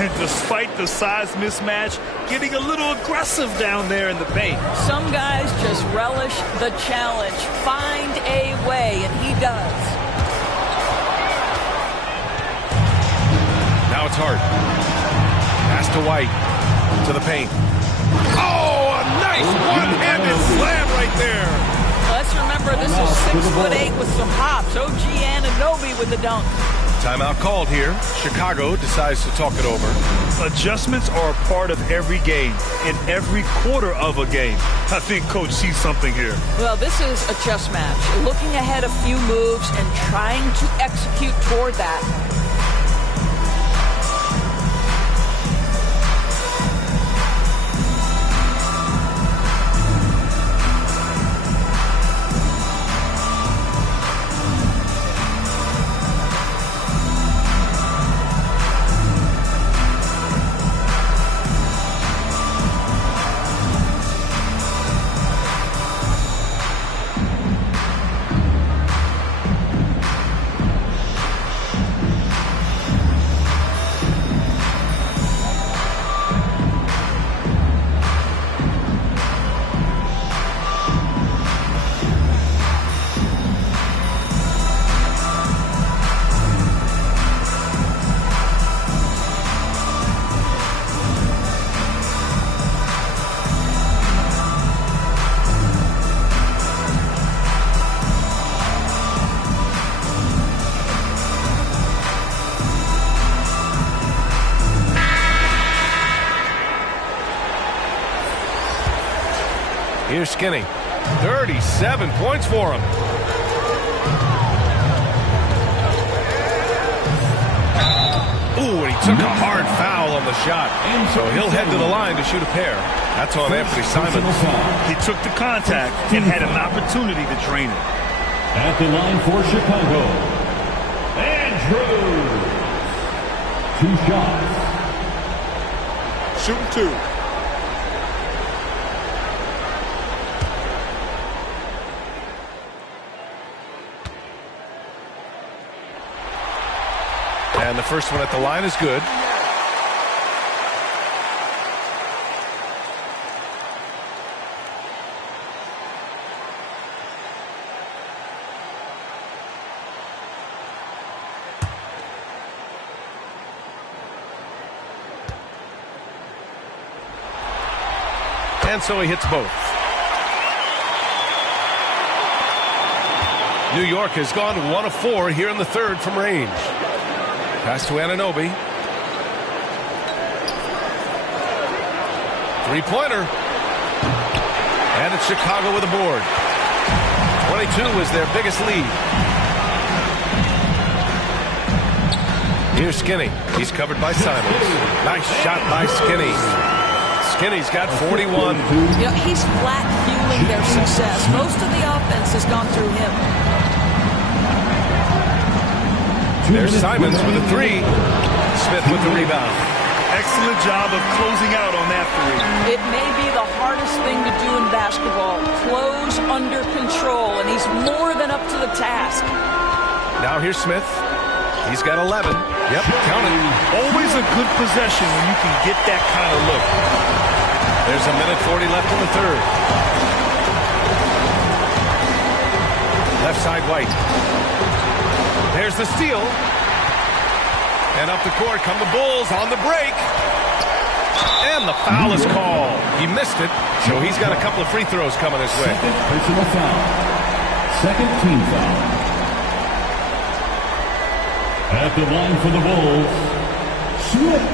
And despite the size mismatch, getting a little aggressive down there in the paint. Some guys just relish the challenge. Find a way, and he does. Now it's Hart. Pass to White. To the paint. Oh, a nice one-handed slam right there. Let's remember, this is 6'8" with some hops. OG Anunoby with the dunk. Timeout called here. Chicago decides to talk it over. Adjustments are a part of every game, in every quarter of a game. I think Coach sees something here. Well, this is a chess match. Looking ahead a few moves and trying to execute toward that. Here's Skinny. 37 points for him. Ooh, and he took a hard foul on the shot. So he'll head to the line to shoot a pair. That's on Anthony Simons. He took the contact and had an opportunity to drain it. At the line for Chicago, Andrew. 2 shots. Shooting 2. And the first one at the line is good. And so he hits both. New York has gone 1 of 4 here in the third from range. Pass to Anunoby. 3-pointer. And it's Chicago with a board. 22 is their biggest lead. Here's Skinny. He's covered by Simons. Nice shot by Skinny. Skinny's got 41. You know, he's flat fueling their success. Most of the offense has gone through him. There's Simons with a 3. Smith with the rebound. Excellent job of closing out on that 3. It may be the hardest thing to do in basketball. Close under control, and he's more than up to the task. Now here's Smith. He's got 11. Yep, count it. Always a good possession when you can get that kind of look. There's a minute 40 left in the third. Left side, White. There's the steal. And up the court come the Bulls on the break. And the foul is called. He missed it, so he's got a couple of free throws coming his way. Second personal foul. Second team foul. At the line for the Bulls, Smith.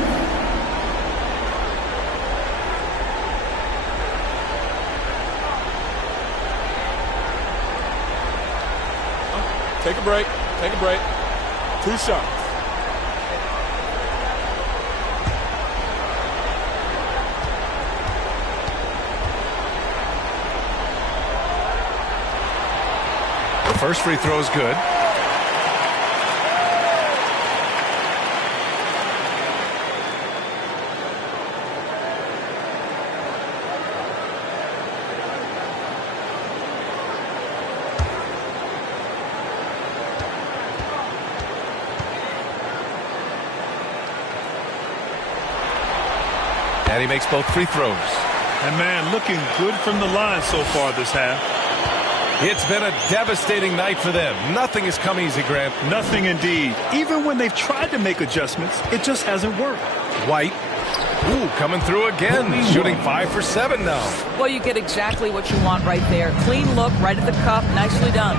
Take a break. Take a break. 2 shots. The first free throw is good. And he makes both free throws. And man, looking good from the line so far this half. It's been a devastating night for them. Nothing has come easy, Grant. Nothing indeed. Even when they've tried to make adjustments, it just hasn't worked. White. Ooh, coming through again. Shooting 5 for 7 now. Well, you get exactly what you want right there. Clean look, right at the cup. Nicely done.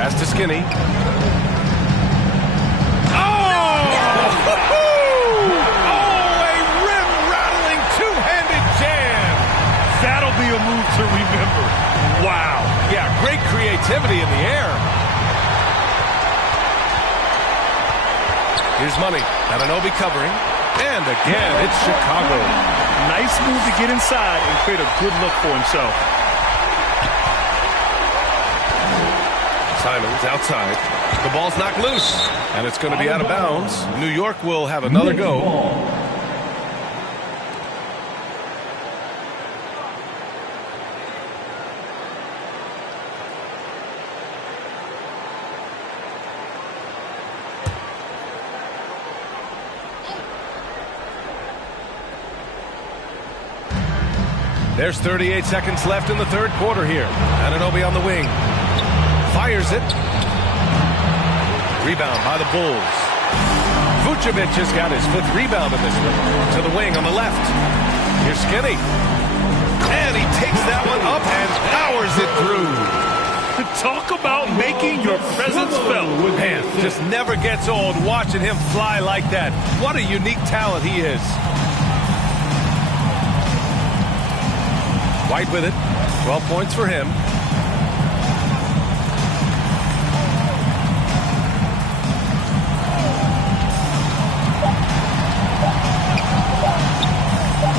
Pass to Skinny. A move to remember. Wow. Yeah, great creativity in the air. Here's Money. Anunoby covering. And again, it's Chicago. Nice move to get inside and create a good look for himself. Simons outside. The ball's knocked loose. And it's going to be out of bounds. New York will have another go. There's 38 seconds left in the third quarter here. Anunoby on the wing. Fires it. Rebound by the Bulls. Vucevic has got his 5th rebound in this one. To the wing on the left. Here's Skinny. And he takes that one up and powers it through. Talk about making your presence felt. Man, just never gets old watching him fly like that. What a unique talent he is. White with it. 12 points for him.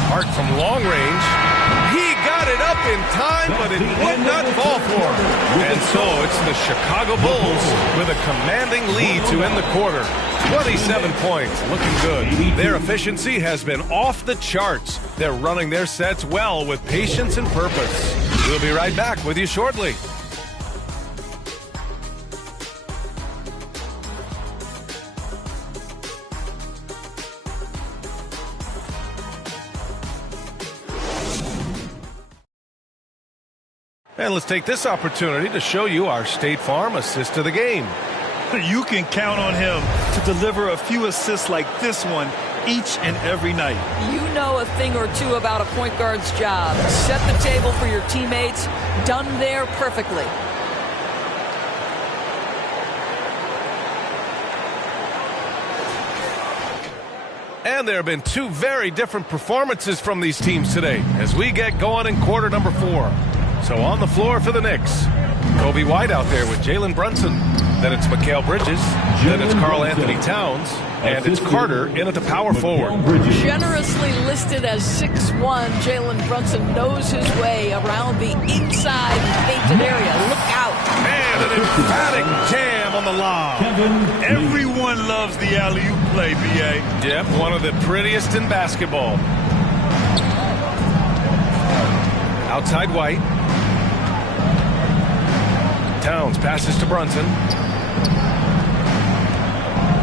Hart from long range. He got it up in time, but it would not fall for him. And so it's the Chicago Bulls with a commanding lead to end the quarter. 27 points, looking good. Their efficiency has been off the charts. They're running their sets well with patience and purpose. We'll be right back with you shortly. And let's take this opportunity to show you our State Farm assist of the game. You can count on him to deliver a few assists like this one each and every night. You know a thing or two about a point guard's job. Set the table for your teammates. Done there perfectly. And there have been 2 very different performances from these teams today as we get going in quarter number 4. So on the floor for the Knicks, Kobe White out there with Jalen Brunson. Then it's Mikal Bridges. Then it's Karl Anthony Towns. And it's Carter in at the power forward. Generously listed as 6'1", Jalen Brunson knows his way around the inside painted area. Look out. And an emphatic jam on the lob. Everyone loves the alley-oop play, B.A. Yep, one of the prettiest in basketball. Outside White. Towns passes to Brunson.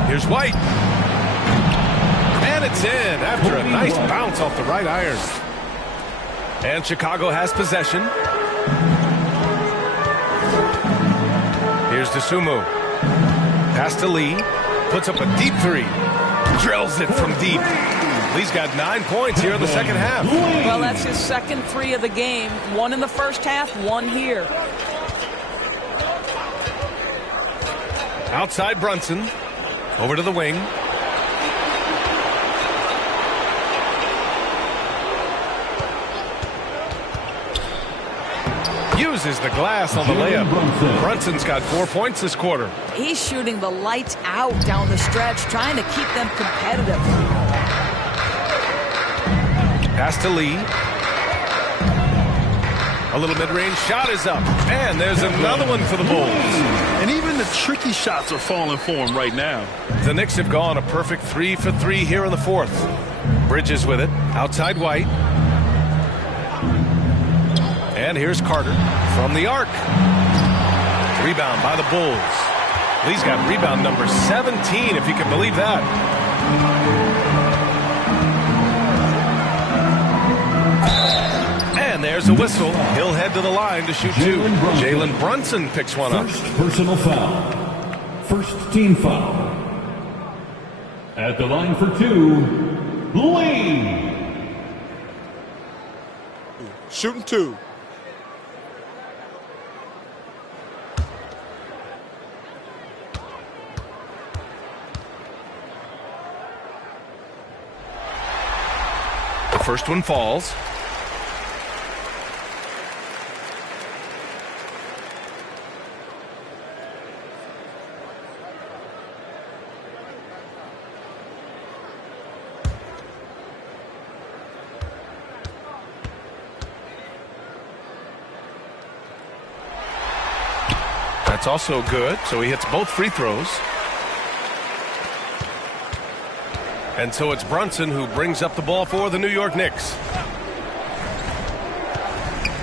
Here's White. And it's in after a nice bounce off the right iron. And Chicago has possession. Here's DeSumo. Pass to Lee. Puts up a deep 3. Drills it from deep. Lee's got 9 points here in the second half. Well, that's his second 3 of the game. 1 in the first half, 1 here. Outside Brunson. Over to the wing. Uses the glass on the layup. Brunson's got 4 points this quarter. He's shooting the lights out down the stretch, trying to keep them competitive. Pass to Lee. A little mid-range shot is up. And there's another one for the Bulls. And even the tricky shots are falling for him right now. The Knicks have gone a perfect 3 for 3 here in the fourth. Bridges with it. Outside White. And here's Carter from the arc. Rebound by the Bulls. Lee's got rebound number 17, if you can believe that. And there's a whistle. He'll head to the line to shoot 2. Jalen Brunson picks one up. First personal foul. First team foul. At the line for 2, Lee. Shooting 2. First one falls. That's also good, so he hits both free throws. And so it's Brunson who brings up the ball for the New York Knicks.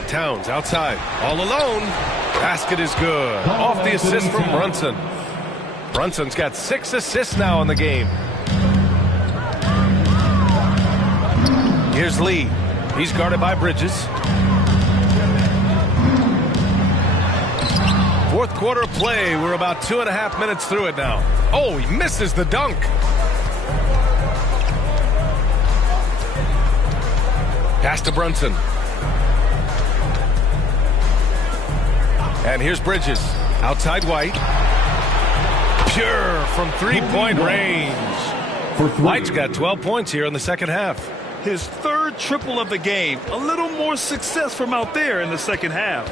Towns outside, all alone. Basket is good. Off the assist from Brunson. Brunson's got 6 assists now in the game. Here's Lee. He's guarded by Bridges. Fourth quarter play. We're about 2.5 minutes through it now. Oh, he misses the dunk. Pass to Brunson. And here's Bridges. Outside White. Pure from three-point range. White's got 12 points here in the second half. His third triple of the game. A little more success from out there in the second half.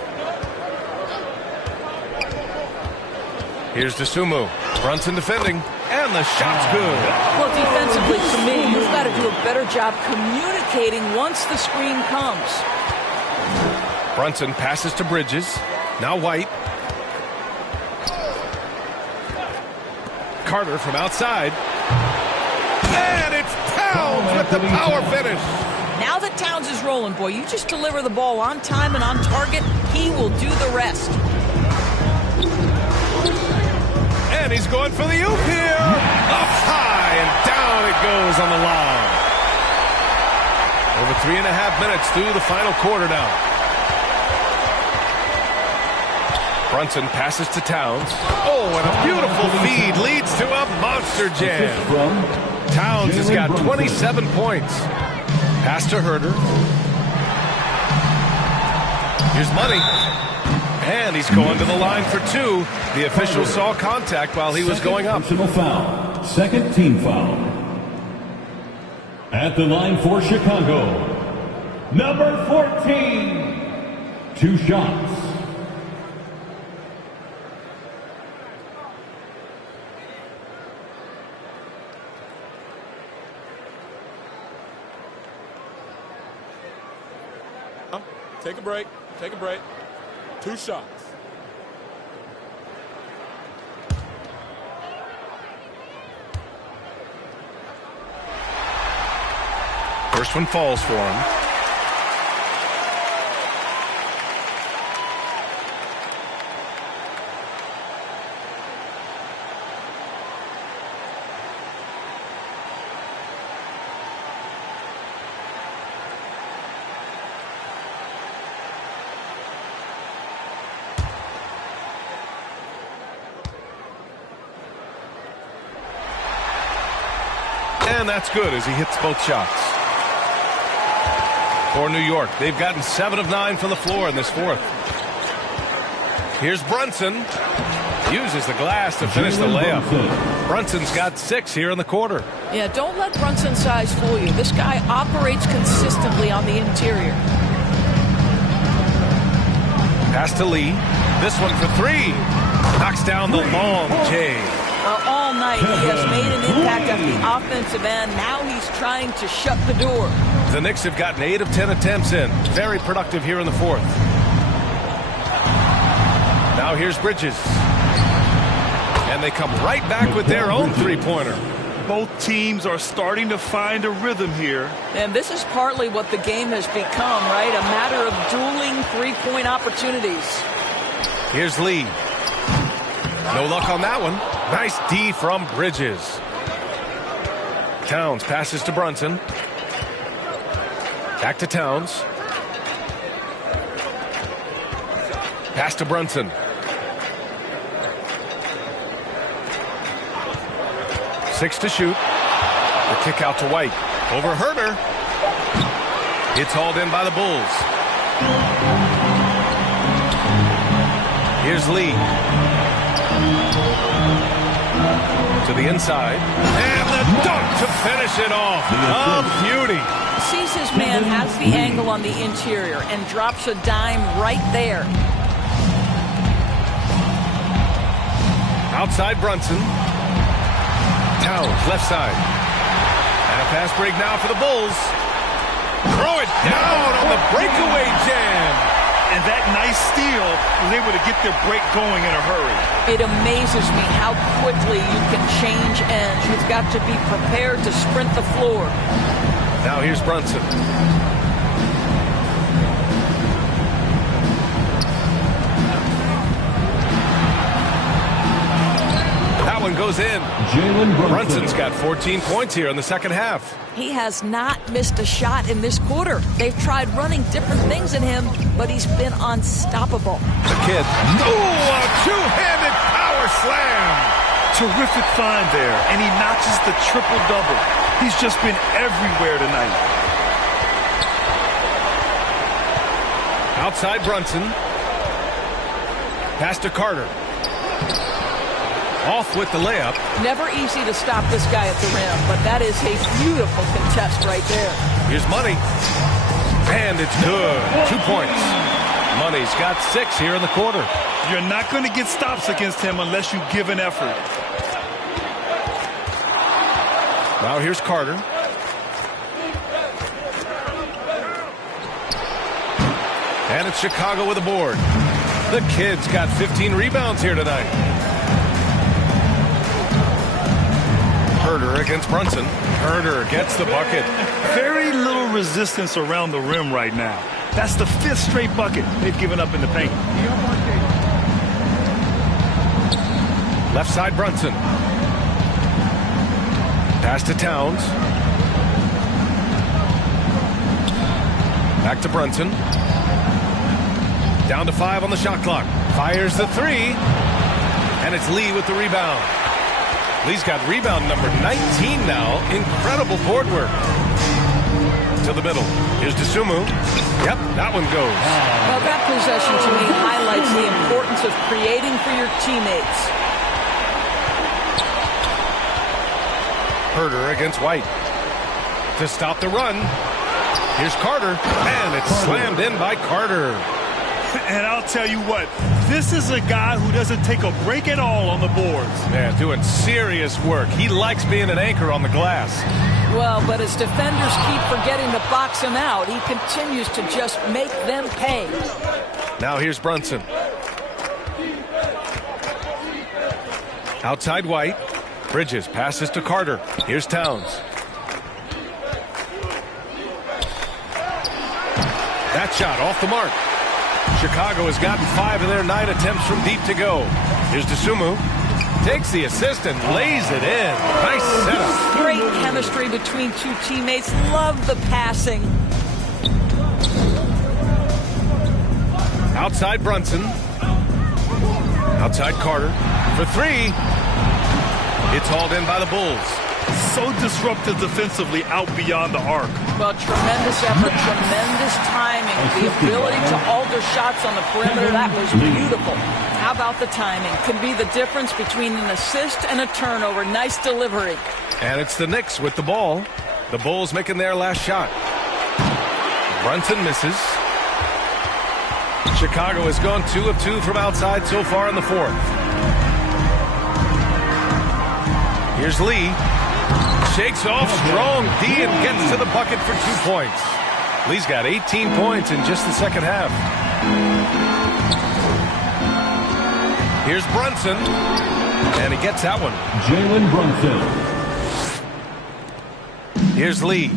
Here's Dosunmu. Brunson defending. And the shot's good. Well, defensively, to me, you've got to do a better job communicating once the screen comes. Brunson passes to Bridges. Now White. Carter from outside. And it's Towns with the power finish. Now that Towns is rolling, boy, you just deliver the ball on time and on target, he will do the rest. And he's going for the oop here. Up high and down it goes on the line. Over 3.5 minutes through the final quarter now. Brunson passes to Towns. Oh, and a beautiful feed leads to a monster jam. Towns has got 27 points. Pass to Herter. Here's Money. And he's going to the line for 2. The official saw contact while he was going up. Personal foul. Second team foul. At the line for Chicago, number 14. 2 shots. Take a break. Take a break. 2 shots. First one falls for him. And that's good as he hits both shots. For New York, they've gotten 7 of 9 from the floor in this fourth. Here's Brunson. Uses the glass to finish the layup. Brunson's got 6 here in the quarter. Yeah, don't let Brunson's size fool you. This guy operates consistently on the interior. Pass to Lee. This one for 3. Knocks down the long J. Well, all night he has made an impact at the offensive end. Now he's trying to shut the door. The Knicks have gotten 8 of 10 attempts in. Very productive here in the fourth. Now here's Bridges. And they come right back with their own three-pointer. Both teams are starting to find a rhythm here. And this is partly what the game has become, right? A matter of dueling three-point opportunities. Here's Lee. No luck on that one. Nice D from Bridges. Towns passes to Brunson. Back to Towns. Pass to Brunson. Six to shoot. The kick out to White. Over Herter. It's hauled in by the Bulls. Here's Lee. To the inside. And the dunk to finish it off. A beauty. Sees his man has the angle on the interior and drops a dime right there. Outside Brunson. Towns, left side. And a fast break now for the Bulls. Throw it down on the breakaway jam. And that nice steal was able to get their break going in a hurry. It amazes me how quickly you can change ends. You've got to be prepared to sprint the floor. Now here's Brunson. That one goes in. Brunson's got 14 points here in the second half. He has not missed a shot in this quarter. They've tried running different things in him, but he's been unstoppable. The kid. Oh, a two-handed power slam. Terrific find there, and he notches the triple-double. He's just been everywhere tonight. Outside Brunson. Pass to Carter. Off with the layup. Never easy to stop this guy at the rim, but that is a beautiful contest right there. Here's Money. And it's good. 2 points. Money's got 6 here in the quarter. You're not going to get stops against him unless you give an effort. Now here's Carter. And it's Chicago with a board. The kid's got 15 rebounds here tonight. Herder against Brunson. Herder gets the bucket. Very little resistance around the rim right now. That's the 5th straight bucket they've given up in the paint. Left side Brunson. Pass to Towns. Back to Brunson. Down to 5 on the shot clock. Fires the 3. And it's Lee with the rebound. Lee's got rebound number 19 now. Incredible board work. To the middle. Here's DeSumo. Yep, that one goes. Well, that possession to me highlights the importance of creating for your teammates. Herder against White. To stop the run. Here's Carter. And it's slammed in by Carter. And I'll tell you what, this is a guy who doesn't take a break at all on the boards. Man, doing serious work. He likes being an anchor on the glass. Well, but as defenders keep forgetting to box him out, he continues to just make them pay. Now here's Brunson. Outside White. Bridges passes to Carter. Here's Towns. That shot off the mark. Chicago has gotten 5 of their 9 attempts from deep to go. Here's DeSumo. Takes the assist and lays it in. Nice setup. Great chemistry between two teammates. Love the passing. Outside Brunson. Outside Carter. For 3. It's hauled in by the Bulls. So disruptive defensively out beyond the arc. Well, tremendous effort, tremendous timing. The ability to alter shots on the perimeter, that was beautiful. How about the timing? Can be the difference between an assist and a turnover. Nice delivery. And it's the Knicks with the ball. The Bulls making their last shot. Brunson misses. Chicago has gone 2 of 2 from outside so far in the 4th. Here's Lee. Shakes off strong D and gets to the bucket for 2 points. Lee's got 18 points in just the second half. Here's Brunson. And he gets that one. Jalen Brunson. Here's Lee.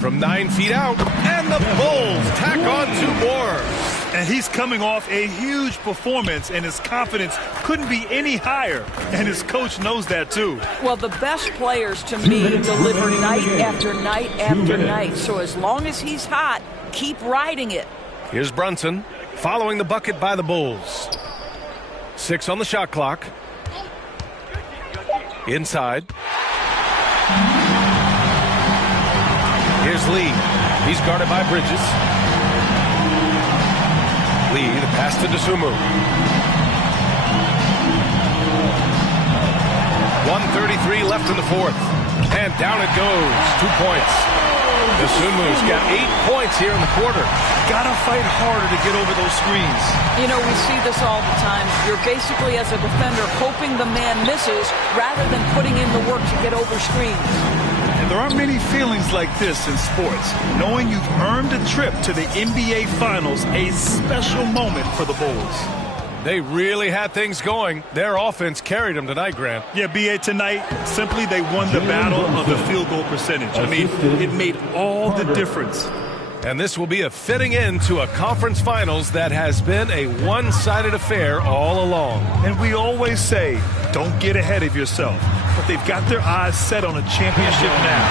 From 9 feet out. And the Bulls tack on 2 more. And he's coming off a huge performance, and his confidence couldn't be any higher. And his coach knows that, too. Well, the best players, to me, deliver night after night after night. So as long as he's hot, keep riding it. Here's Brunson, following the bucket by the Bulls. 6 on the shot clock. Inside. Here's Lee. He's guarded by Bridges. pass to Dosunmu. 1:33 left in the fourth. And down it goes. 2 points. Dosunmu's got 8 points here in the quarter. Gotta fight harder to get over those screens. You know, we see this all the time. You're basically, as a defender, hoping the man misses rather than putting in the work to get over screens. And there aren't many feelings like this in sports. Knowing you've earned a trip to the NBA Finals, a special moment for the Bulls. They really had things going. Their offense carried them tonight, Grant. Yeah, B.A., tonight, simply they won the battle of the field goal percentage. I mean, it made all the difference. And this will be a fitting end to a conference finals that has been a one-sided affair all along. And we always say, don't get ahead of yourself. But they've got their eyes set on a championship now.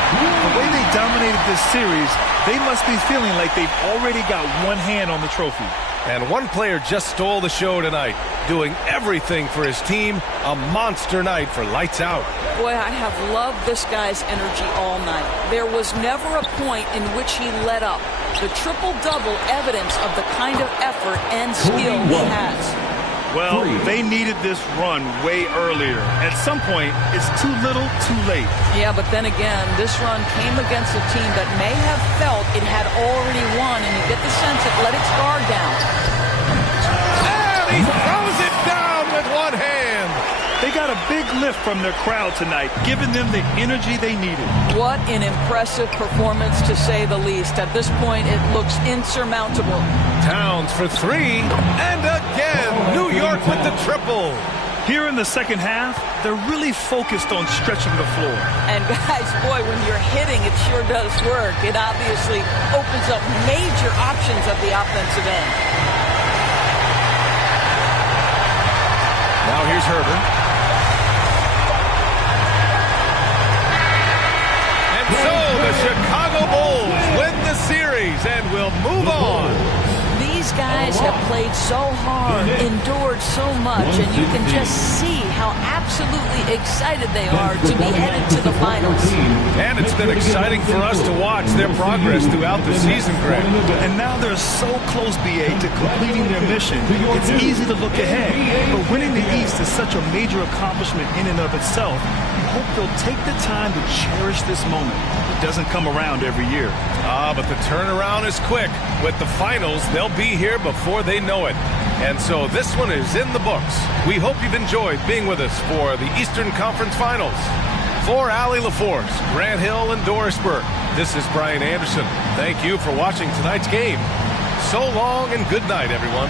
The way they dominated this series, they must be feeling like they've already got one hand on the trophy. And one player just stole the show tonight, doing everything for his team. A monster night for lights out. Boy, I have loved this guy's energy all night. There was never a point in which he let up. The triple-double evidence of the kind of effort and skill he has. Well, they needed this run way earlier. At some point, it's too little, too late. Yeah, but then again, this run came against a team that may have felt it had already won, and you get the sense it let its guard down. And he throws it down with one hand. They got a big lift from their crowd tonight, giving them the energy they needed. What an impressive performance, to say the least. At this point, it looks insurmountable. Towns for three, and again, New York with the triple. Here in the second half, they're really focused on stretching the floor. And guys, boy, when you're hitting, it sure does work. It obviously opens up major options at the offensive end. Now here's Herbert. And so the Chicago Bulls win the series and will move on. These guys have played so hard, endured so much, and you can just see how absolutely excited they are to be headed to the finals. And it's been exciting for us to watch their progress throughout the season, Greg. And now they're so close, B.A., to completing their mission. It's easy to look ahead, but winning the East is such a major accomplishment in and of itself. You hope they'll take the time to cherish this moment. It doesn't come around every year. But the turnaround is quick. With the finals, they'll be here before they know it. And so this one is in the books. We hope you've enjoyed being with us for the Eastern Conference Finals. For Allie LaForce, Grant Hill, and Doris Burke, this is Brian Anderson. Thank you for watching tonight's game. So long and good night, everyone.